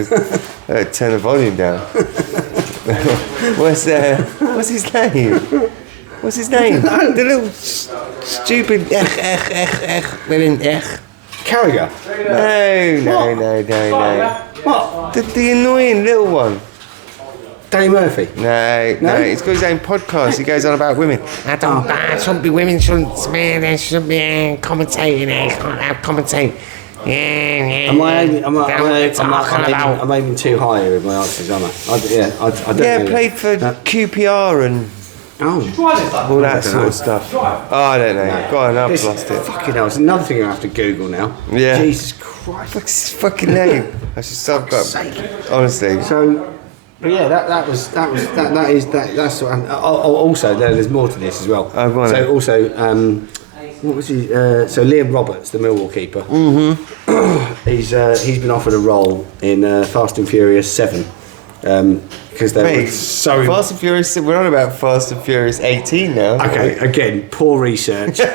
the volume down. What's his name? What's his name? The little stupid women Carragher? No. What? The annoying little one. Danny Murphy? No, he's got his own podcast. He goes on about women. Women shouldn't they shouldn't be commentating. They can't have commentate. Yeah. I'm aiming too high here with my answers, aren't I? I don't played for QPR and all that sort of stuff. Oh, I don't know. No. Go on, I've lost it. Fucking hell, it's another thing I have to Google now. Yeah. Jesus Christ. What's his fucking name? Honestly. So, but yeah, that's also there's more to this as well. So also, what was he? So Liam Roberts, the Millwall keeper. Mm-hmm. He's been offered a role in Fast and Furious 7. Because they were so Fast and Furious. We're on about Fast and Furious 18 now. Okay, again, poor research. They're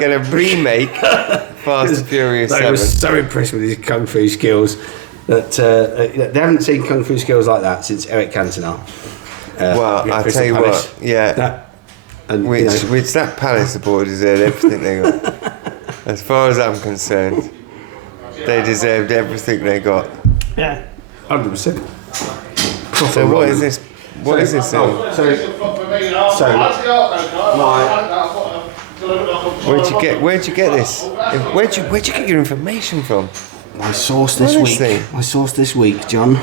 going to remake Fast and Furious 7. I was so impressed with his kung fu skills that they haven't seen kung fu skills like that since Eric Cantona. Well, I tell you Palace. what, yeah. Which that Palace board deserved everything they got. As far as I'm concerned, they deserved everything they got. Yeah, 100%. So what is this? What is this? Where'd you get this? Where'd you get your information from? My source this week, John,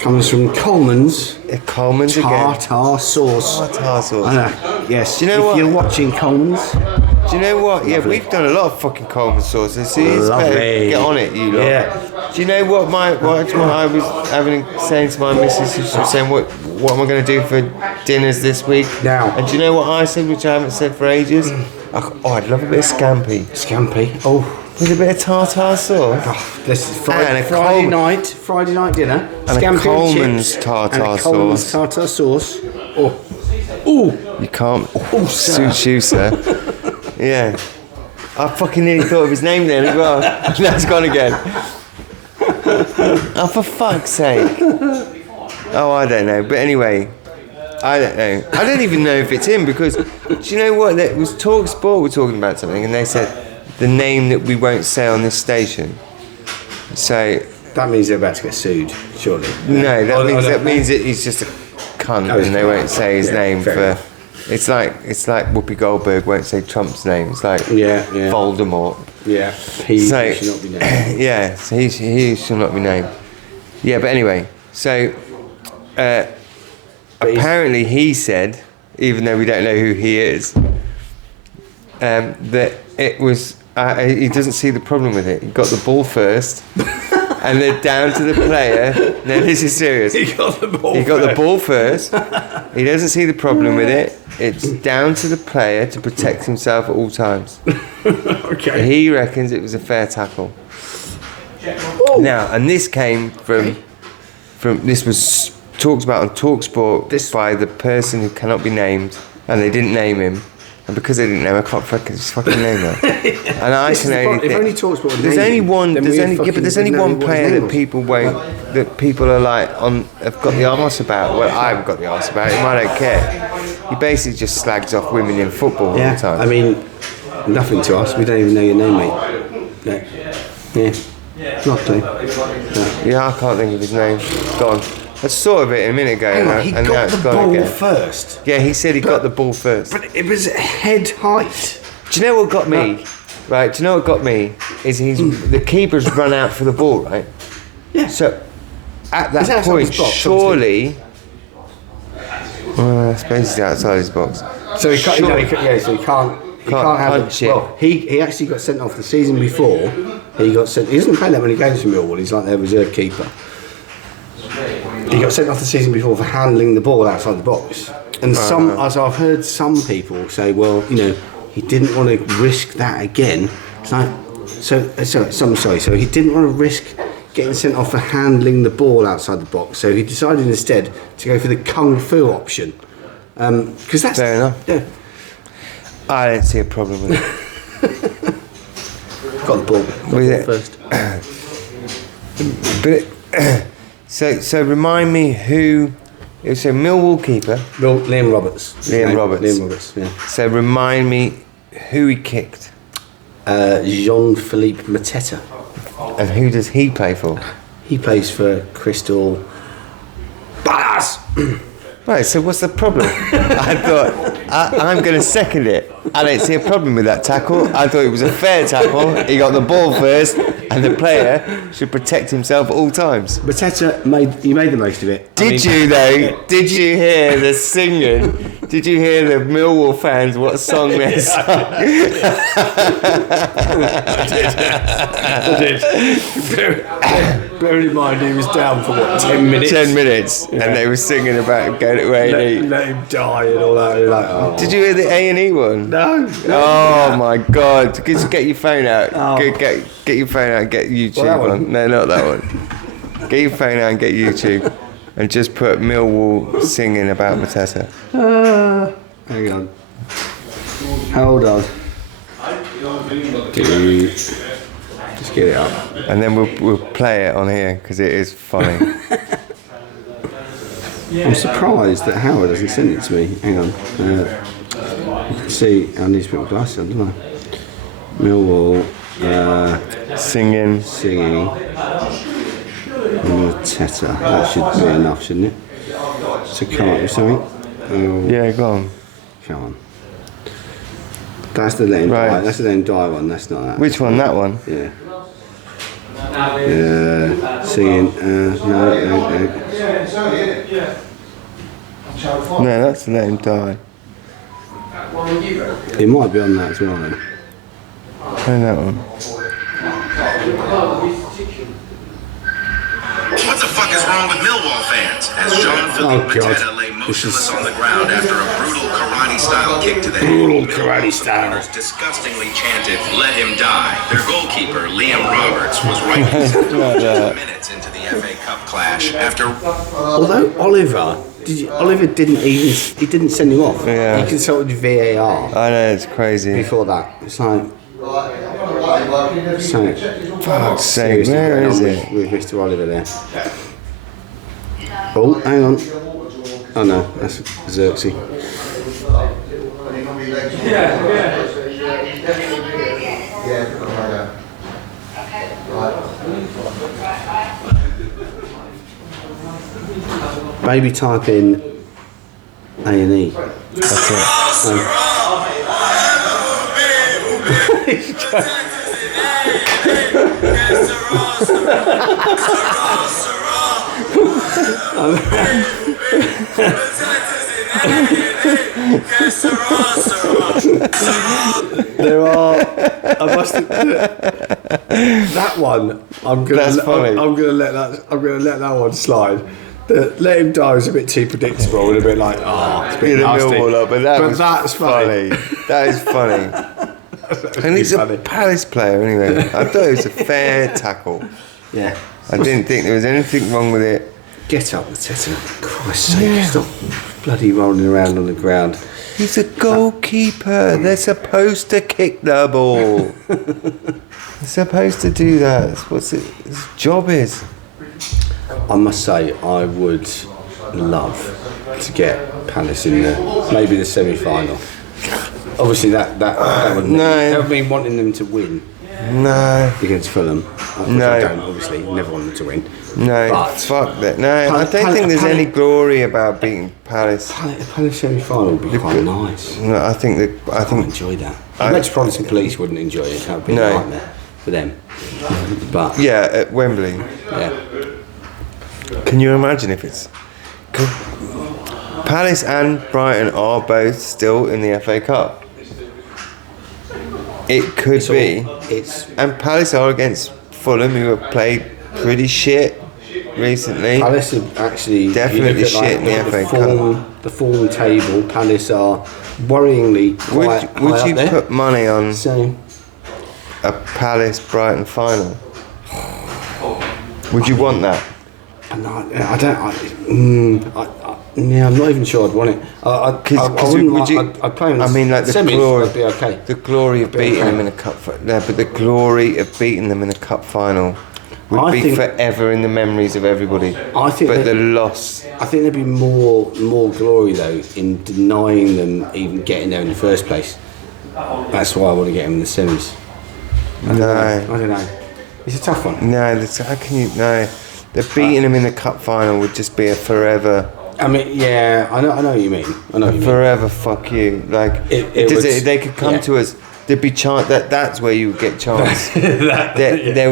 comes from Coleman's. Coleman's tartar sauce. Tartar sauce. Yes. Do you know what? You're watching Coleman's. Do you know what? Yeah, we've done a lot of fucking Coleman sauces. So it's better get on it, you lot. Yeah. Do you know what I was saying to my missus? She was saying, what am I going to do for dinners this week? Now. And do you know what I said, which I haven't said for ages? I'd love a bit of scampi. Scampi. Oh. With a bit of tartar sauce. Oh, this is Friday night dinner. And Scampi a Coleman's and tartar sauce. Coleman's tartar sauce. Oh. Ooh. You can't. Oh, suits you, sir. Yeah. I fucking nearly thought of his name then as well. That's gone again. Oh, for fuck's sake. Oh, I don't know. But anyway, I don't know. I don't even know if it's him because, do you know what? It was Talk Sport were talking about something and they said the name that we won't say on this station. So... That means they're about to get sued, surely. No, that means that he's just a cunt and they won't say his name for... Enough. It's like Whoopi Goldberg won't say Trump's name. It's like Voldemort. Yeah, he should not be named. Yeah, so he should not be named. Yeah, but anyway, so apparently he said, even though we don't know who he is, that it was. He doesn't see the problem with it. He got the ball first, and they're down to the player. No, this is serious. He got the ball. He got the ball first. He doesn't see the problem with it. It's down to the player to protect himself at all times. Okay. He reckons it was a fair tackle. Oh. Now, and this came from this was talked about on TalkSport by the person who cannot be named, and they didn't name him. And because they didn't name him, I can't fucking name her. And I can only. If only TalkSport. There's only one. Then There's we only. Yeah, but there's only know one what his player name that was. people won't. That people are like on. Have got the arse about. Well, I haven't got the arse about him. I don't care. He basically just slags off women in football all the time. I mean, nothing to us. We don't even know your name, mate. No. Yeah. Not a clue. No. Yeah, I can't think of his name. Gone. I saw of it a minute ago, Hang on, he and now got it's the gone ball again. first. Yeah, he said he got the ball first. But it was head height. Do you know what got me? Right, do you know what got me? Is the keeper's run out for the ball, right? Yeah. So, at that He's outside point, his box, surely... I suppose he's outside his box. So he can't. Sure. So he can't. He Can't have punch it. Well, he actually got sent off the season before. He got sent. He doesn't play that many games for Millwall. He's like their reserve keeper. He got sent off the season before for handling the ball outside the box. And as I've heard some people say, well, you know, he didn't want to risk that again. It's like, so he didn't want to risk getting sent off for handling the ball outside the box. So he decided instead to go for the kung fu option. Because that's Fair enough. Yeah. I don't see a problem with it. Got the ball. With it. But so remind me who... It was a Millwall keeper. Liam Roberts. Liam Roberts. Liam Roberts, yeah. So remind me who he kicked. Jean-Philippe Mateta. And who does he play for? He plays for Crystal Palace. Right, so what's the problem? I thought, I'm going to second it. I don't see a problem with that tackle. I thought it was a fair tackle. He got the ball first, and the player should protect himself at all times. Mateta made the most of it. Did you hear the singing? Did you hear the Millwall fans, what song they sung? I did. Bearing in mind he was down for what, 10 minutes? 10 minutes, and they were singing about going to A&E. Let him die and all that. You're like, oh. Did you hear the A&E one? No. Oh my God! Just get your phone out. Oh. Get your phone out and get YouTube Well, that on. one. No, not that one. Get your phone out and get YouTube, and just put Millwall singing about Mateta. Hang on. Hold on. Just get it up. And then we'll play it on here because it is funny. I'm surprised that Howard hasn't sent it to me. Hang on. You can see, I need to put my glasses on, don't I? Millwall. Singing. Mateta. That should be enough, shouldn't it? So come up with something. Oh, Yeah, go on. come on. That's the Let Him Right. Die. That's the Let Him Die one. That's not that. Which one? That one? Yeah. Singing. No. No, that's Let Him Die. It might be on that as well, then. Play that one. What the fuck is wrong with Millwall fans? As Jean-Philippe God. Mateta lay motionless on the ground after a brutal karate-style kick to the head. Brutal karate style. Millwallers disgustingly chanted, "Let him die." Their goalkeeper, Liam Roberts, was rightly sent off 2 minutes into the FA Cup clash after... Although Oliver didn't send him off. Yeah. He consulted VAR I know, it's crazy. before that. It's like, so Fuck's sake, seriously where going is on it? with Mr. Oliver there. Oh, hang on. Oh no, that's Xerxes. Maybe type in A&E. That's it. There are. I must. That one. I'm gonna. That's funny. I'm gonna let that one slide. The Let Him Die was a bit too predictable and a bit like, it's a bit nasty. But that's funny. That is funny. And he's a Palace player anyway. I thought it was a fair tackle. Yeah. I didn't think there was anything wrong with it. Get up, Tessa. Christ's sake, stop bloody rolling around on the ground. He's a goalkeeper. They're supposed to kick the ball. They're supposed to do that. That's what his job is. I must say, I would love to get Palace in maybe the semi-final. Obviously, that would mean wanting them to win. No. Against Fulham. No. I don't, obviously, never want them to win. No, but fuck that. No, I don't think there's any glory about beating Palace. Palace semi-final would be quite nice. No, I think I enjoy that. The Metropolitan Police wouldn't enjoy it. That would be a nightmare for them. But yeah, at Wembley. Yeah. Can you imagine if it's... Palace and Brighton are both still in the FA Cup. It could be. And Palace are against Fulham, who have played pretty shit recently. Palace are actually definitely shit in the FA Cup. The form table, Palace are worryingly quite high Would you up there. put money on So, a Palace Brighton final? Would you want that? I'm not even sure I'd want it. I'd play them. I mean, like the semis, glory, I'd be okay. the glory of beating them in a cup. But the glory of beating them in a cup final would be forever in the memories of everybody. I think, but the loss. I think there'd be more glory though in denying them even getting there in the first place. That's why I want to get them in the semis. I don't know. It's a tough one. No, how can you? No, the beating them in the cup final would just be a forever. I mean, yeah, I know what you mean. Forever, fuck you. Like, they could come to us. There'd be chant. That's where you would get chants. There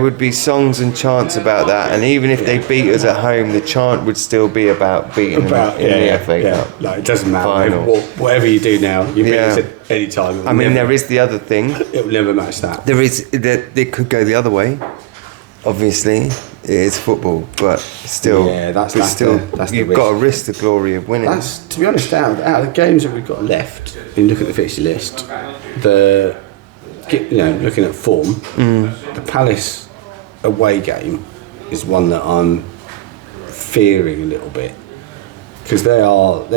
would be songs and chants about that. And even if they beat us at home, the chant would still be about beating them in the FA Cup. Like, it doesn't matter. Whatever you do now, you beat us at any time. I mean, there is the other thing. It will never match that. It could go the other way. Obviously, it is football, but still, you've got to risk the glory of winning. To be honest, out of the games that we've got left, when you look at the fixture list, looking at form, the Palace away game is one that I'm fearing a little bit because they're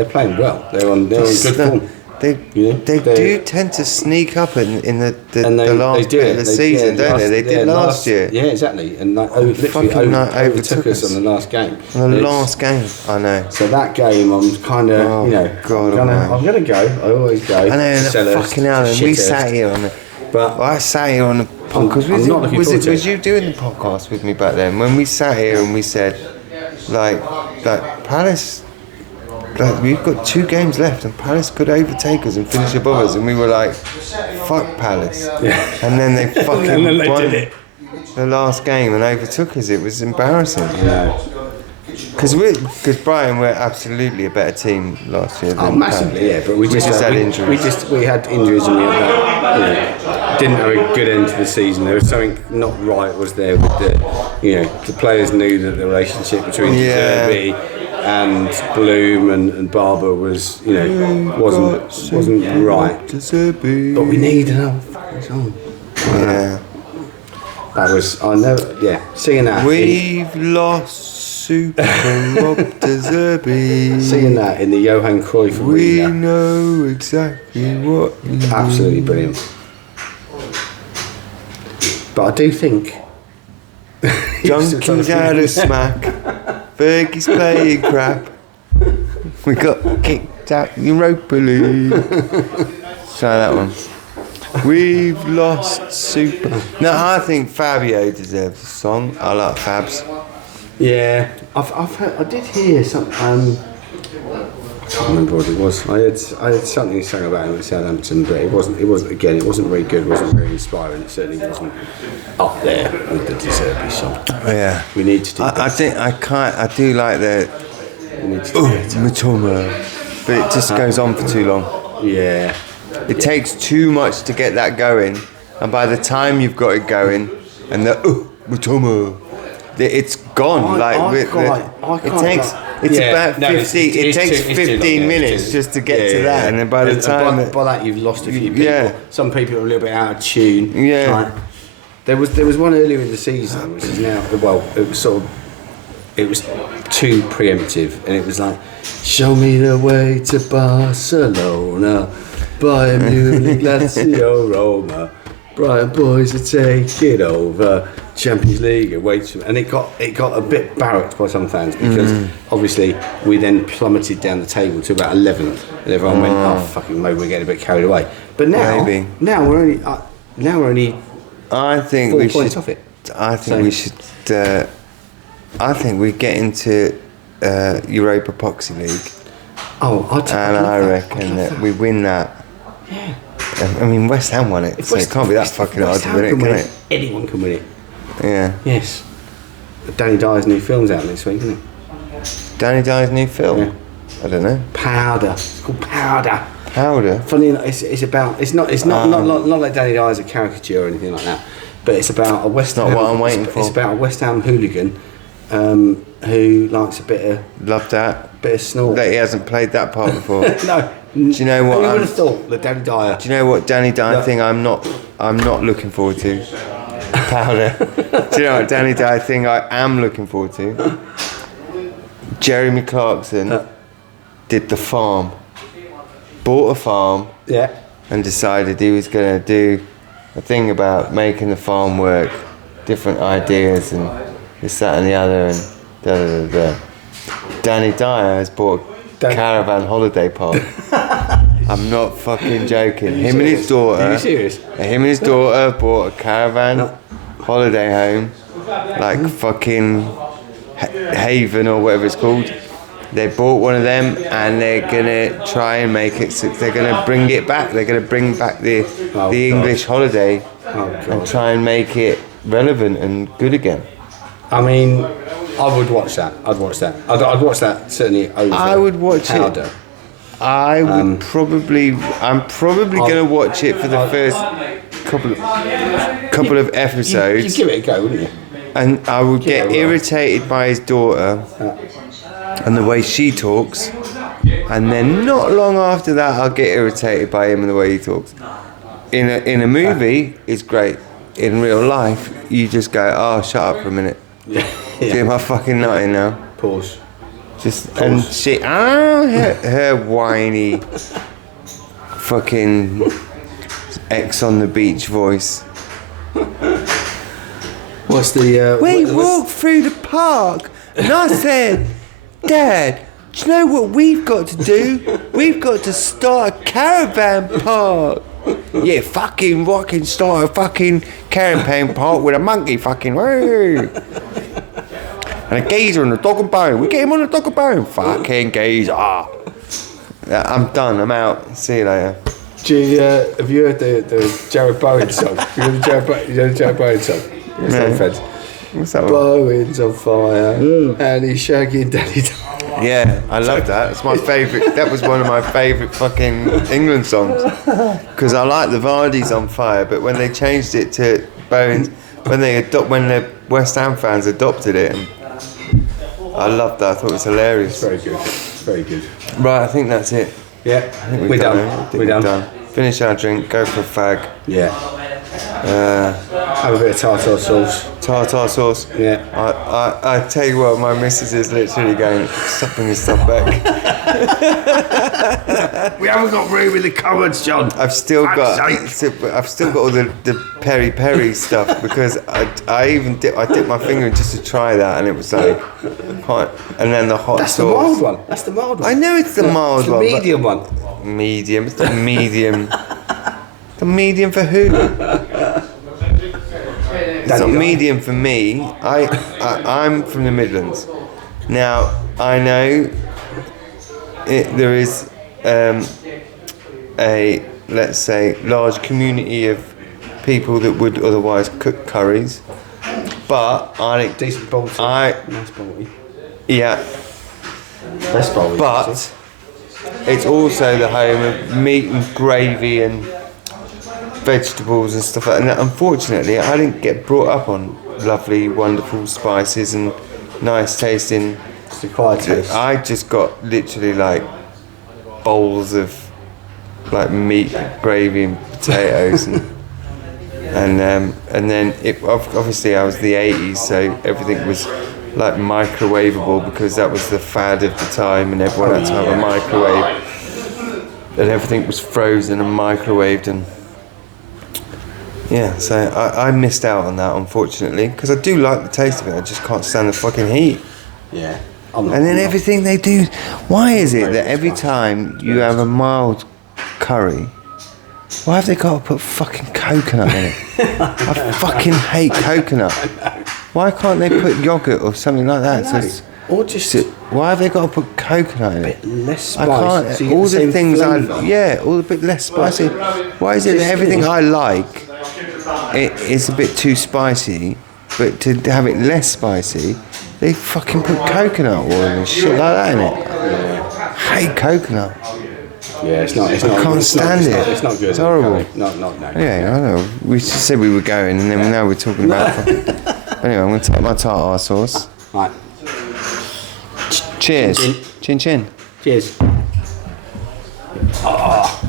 playing well. They're on good form. They do tend to sneak up in the last bit of the season, don't they? They did last year. Yeah, exactly. And literally overtook us on the last game. On the last game, I know. So that game, I'm kind of, I'm going to go. I always go. I know, fucking hell. And we sat here on the... But I sat here on the podcast. Was you doing the podcast with me back then? When we sat here and we said, like Palace... Like, we've got 2 games left and Palace could overtake us and finish above us, and we were like, fuck Palace. Yeah. And then they fucking won did it. the last game and overtook us. It was embarrassing. Because Brighton were absolutely a better team last year than massively, yeah, but we just had injuries. We had injuries and we had that, didn't have a good end to the season. There was something not right was there with the players knew that the relationship between De Zerbi and Bloom and Barber was, wasn't right. But we need another fucking song. Yeah. That was, singing that. We've lost Super Rob De Zerbi. Singing that in the Johan Cruyff arena. We know exactly what you absolutely brilliant. But I do think... Junkies out of smack. Fergie's playing crap. We got kicked out Europa League. Try that one. We've lost Super. No, I think Fabio deserves a song. I like Fabs. Yeah, I've heard, I did hear something. I can't remember what it was. I had something sung about him at Southampton, but it wasn't very good. It wasn't very inspiring. It certainly wasn't up there with the De Zerbi song. Yeah, we need to do. I do like the. We need to do better. Matoma. but it just goes on for too long. Yeah. It takes too much to get that going, and by the time you've got it going, and it's gone. It's about 50. It takes 15 minutes just to get to that, and then by the time by that you've lost a few people. Yeah. Some people are a little bit out of tune. Yeah. Like, there was one earlier in the season, which is now it was too preemptive, and it was like, show me the way to Barcelona, Bayern Munich, Lazio, Roma, Brighton boys are taking over, Champions League, and it got a bit barracked by some fans because obviously we then plummeted down the table to about 11th, and everyone went, oh fucking maybe we're getting a bit carried away. But now we're only I think 4 we points should. off it. I think we should. I think we get into Europa Proxy League. Oh, I reckon that we win that. Yeah. I mean, West Ham won it, so it can't be that fucking hard to win it, can it? Anyone can win it. Yeah. Yes. Danny Dyer's new film's out next week, isn't it? Danny Dyer's new film? Yeah. I don't know. Powder. It's called Powder. Powder? Funny enough, it's not like Danny Dyer's a caricature or anything like that, but it's about a West Ham. Not what I'm waiting for. It's about a West Ham hooligan who likes a bit of snort. That he hasn't played that part before. No. Do you know what? Who would have thought that Danny Dyer? Do you know what Danny Dyer thing I'm not looking forward to? Powder. Do you know what Danny Dyer thing I am looking forward to? Jeremy Clarkson did The Farm. Bought a farm. Yeah. And decided he was going to do a thing about making the farm work, different ideas and this, that and the other and da-da-da-da. Danny Dyer has bought a caravan holiday park. I'm not fucking joking. Him and his daughter. Are you serious? Him and his daughter bought a caravan holiday home, like fucking Haven or whatever it's called. They bought one of them and they're gonna try and make it. They're gonna bring it back. They're gonna bring back the English holiday and try and make it relevant and good again. I mean, I would watch that. I'd watch that. I'd watch that certainly over. I would watch Powder. it. I would probably. I'm probably going to watch it for the first couple of episodes. You'd give it a go, wouldn't you? And I would get irritated by his daughter and the way she talks, and then not long after that, I'll get irritated by him and the way he talks. In a movie, it's great. In real life, you just go, oh, shut up for a minute. Yeah. Get my fucking nut in now. Pause. And she, her whiny fucking X on the beach voice. What's the? We walked through the park, and I said, Dad, do you know what we've got to do? We've got to start a caravan park. Yeah, fucking start a fucking caravan park with a monkey fucking. Woo. And a geezer on the dog and bone. We get him on the dog and bone. Fucking geezer. I'm done. I'm out. See you later. Have you heard the Jared Bowen song? You know the Jared Bowen song? What's that, friends? What's that one? Bowen's on fire and he's shagging Danny Dyer. Yeah, I love that. It's my favourite. That was one of my favourite fucking England songs. Because I like the Vardy's on fire, but when they changed it to Bowen's, when the West Ham fans adopted it, and I loved that. I thought it was hilarious. Very good. Very good. Right, I think that's it. Yeah, I think we're done. We're done. Finish our drink, go for a fag. Yeah. Have a bit of tartar sauce. Tartar sauce? Yeah. I tell you what, my missus is literally going, stop bringing stuff back. We haven't got room in the cupboards, John. I've still got all the peri stuff because I dipped my finger in just to try that and it was like hot. And then the hot sauce. That's the mild one. I know it's the mild one. The medium one. Medium. It's the medium. The medium for who? It's not medium for me. I'm from the Midlands. Now, I know there is a, let's say, large community of people that would otherwise cook curries. But I think... Decent bolty. Nice bolty. Yeah. Best bolty. But it's also the home of meat and gravy and vegetables and stuff like that. And unfortunately, I didn't get brought up on lovely, wonderful spices and nice tasting. It's the quiet taste. I just got literally like bowls of like meat, gravy, and potatoes, and then obviously I was the 80s, so everything was like microwavable because that was the fad of the time, and everyone had to have a microwave, and everything was frozen and microwaved, and yeah, so I missed out on that, unfortunately, because I do like the taste of it. I just can't stand the fucking heat. Yeah. And then everything they do, why is it that every time you have a mild curry, why have they got to put fucking coconut in it? I fucking hate coconut. Why can't they put yogurt or something like that? Or just why have they got to put coconut in it? Less spice. I can't. So you get All the the same things flavour. all a bit less spicy. Why is it that everything I like, it's a bit too spicy, but to have it less spicy, they fucking put coconut oil and shit like that in it. Yeah. I hate coconut. Yeah, it's not. I can't stand it. It's not good. It's horrible. No. Yeah, I know. We just said we were going, and then now we're talking about. Anyway, I'm going to take my tartar sauce. Right. Cheers. Chin chin. Cheers. Oh.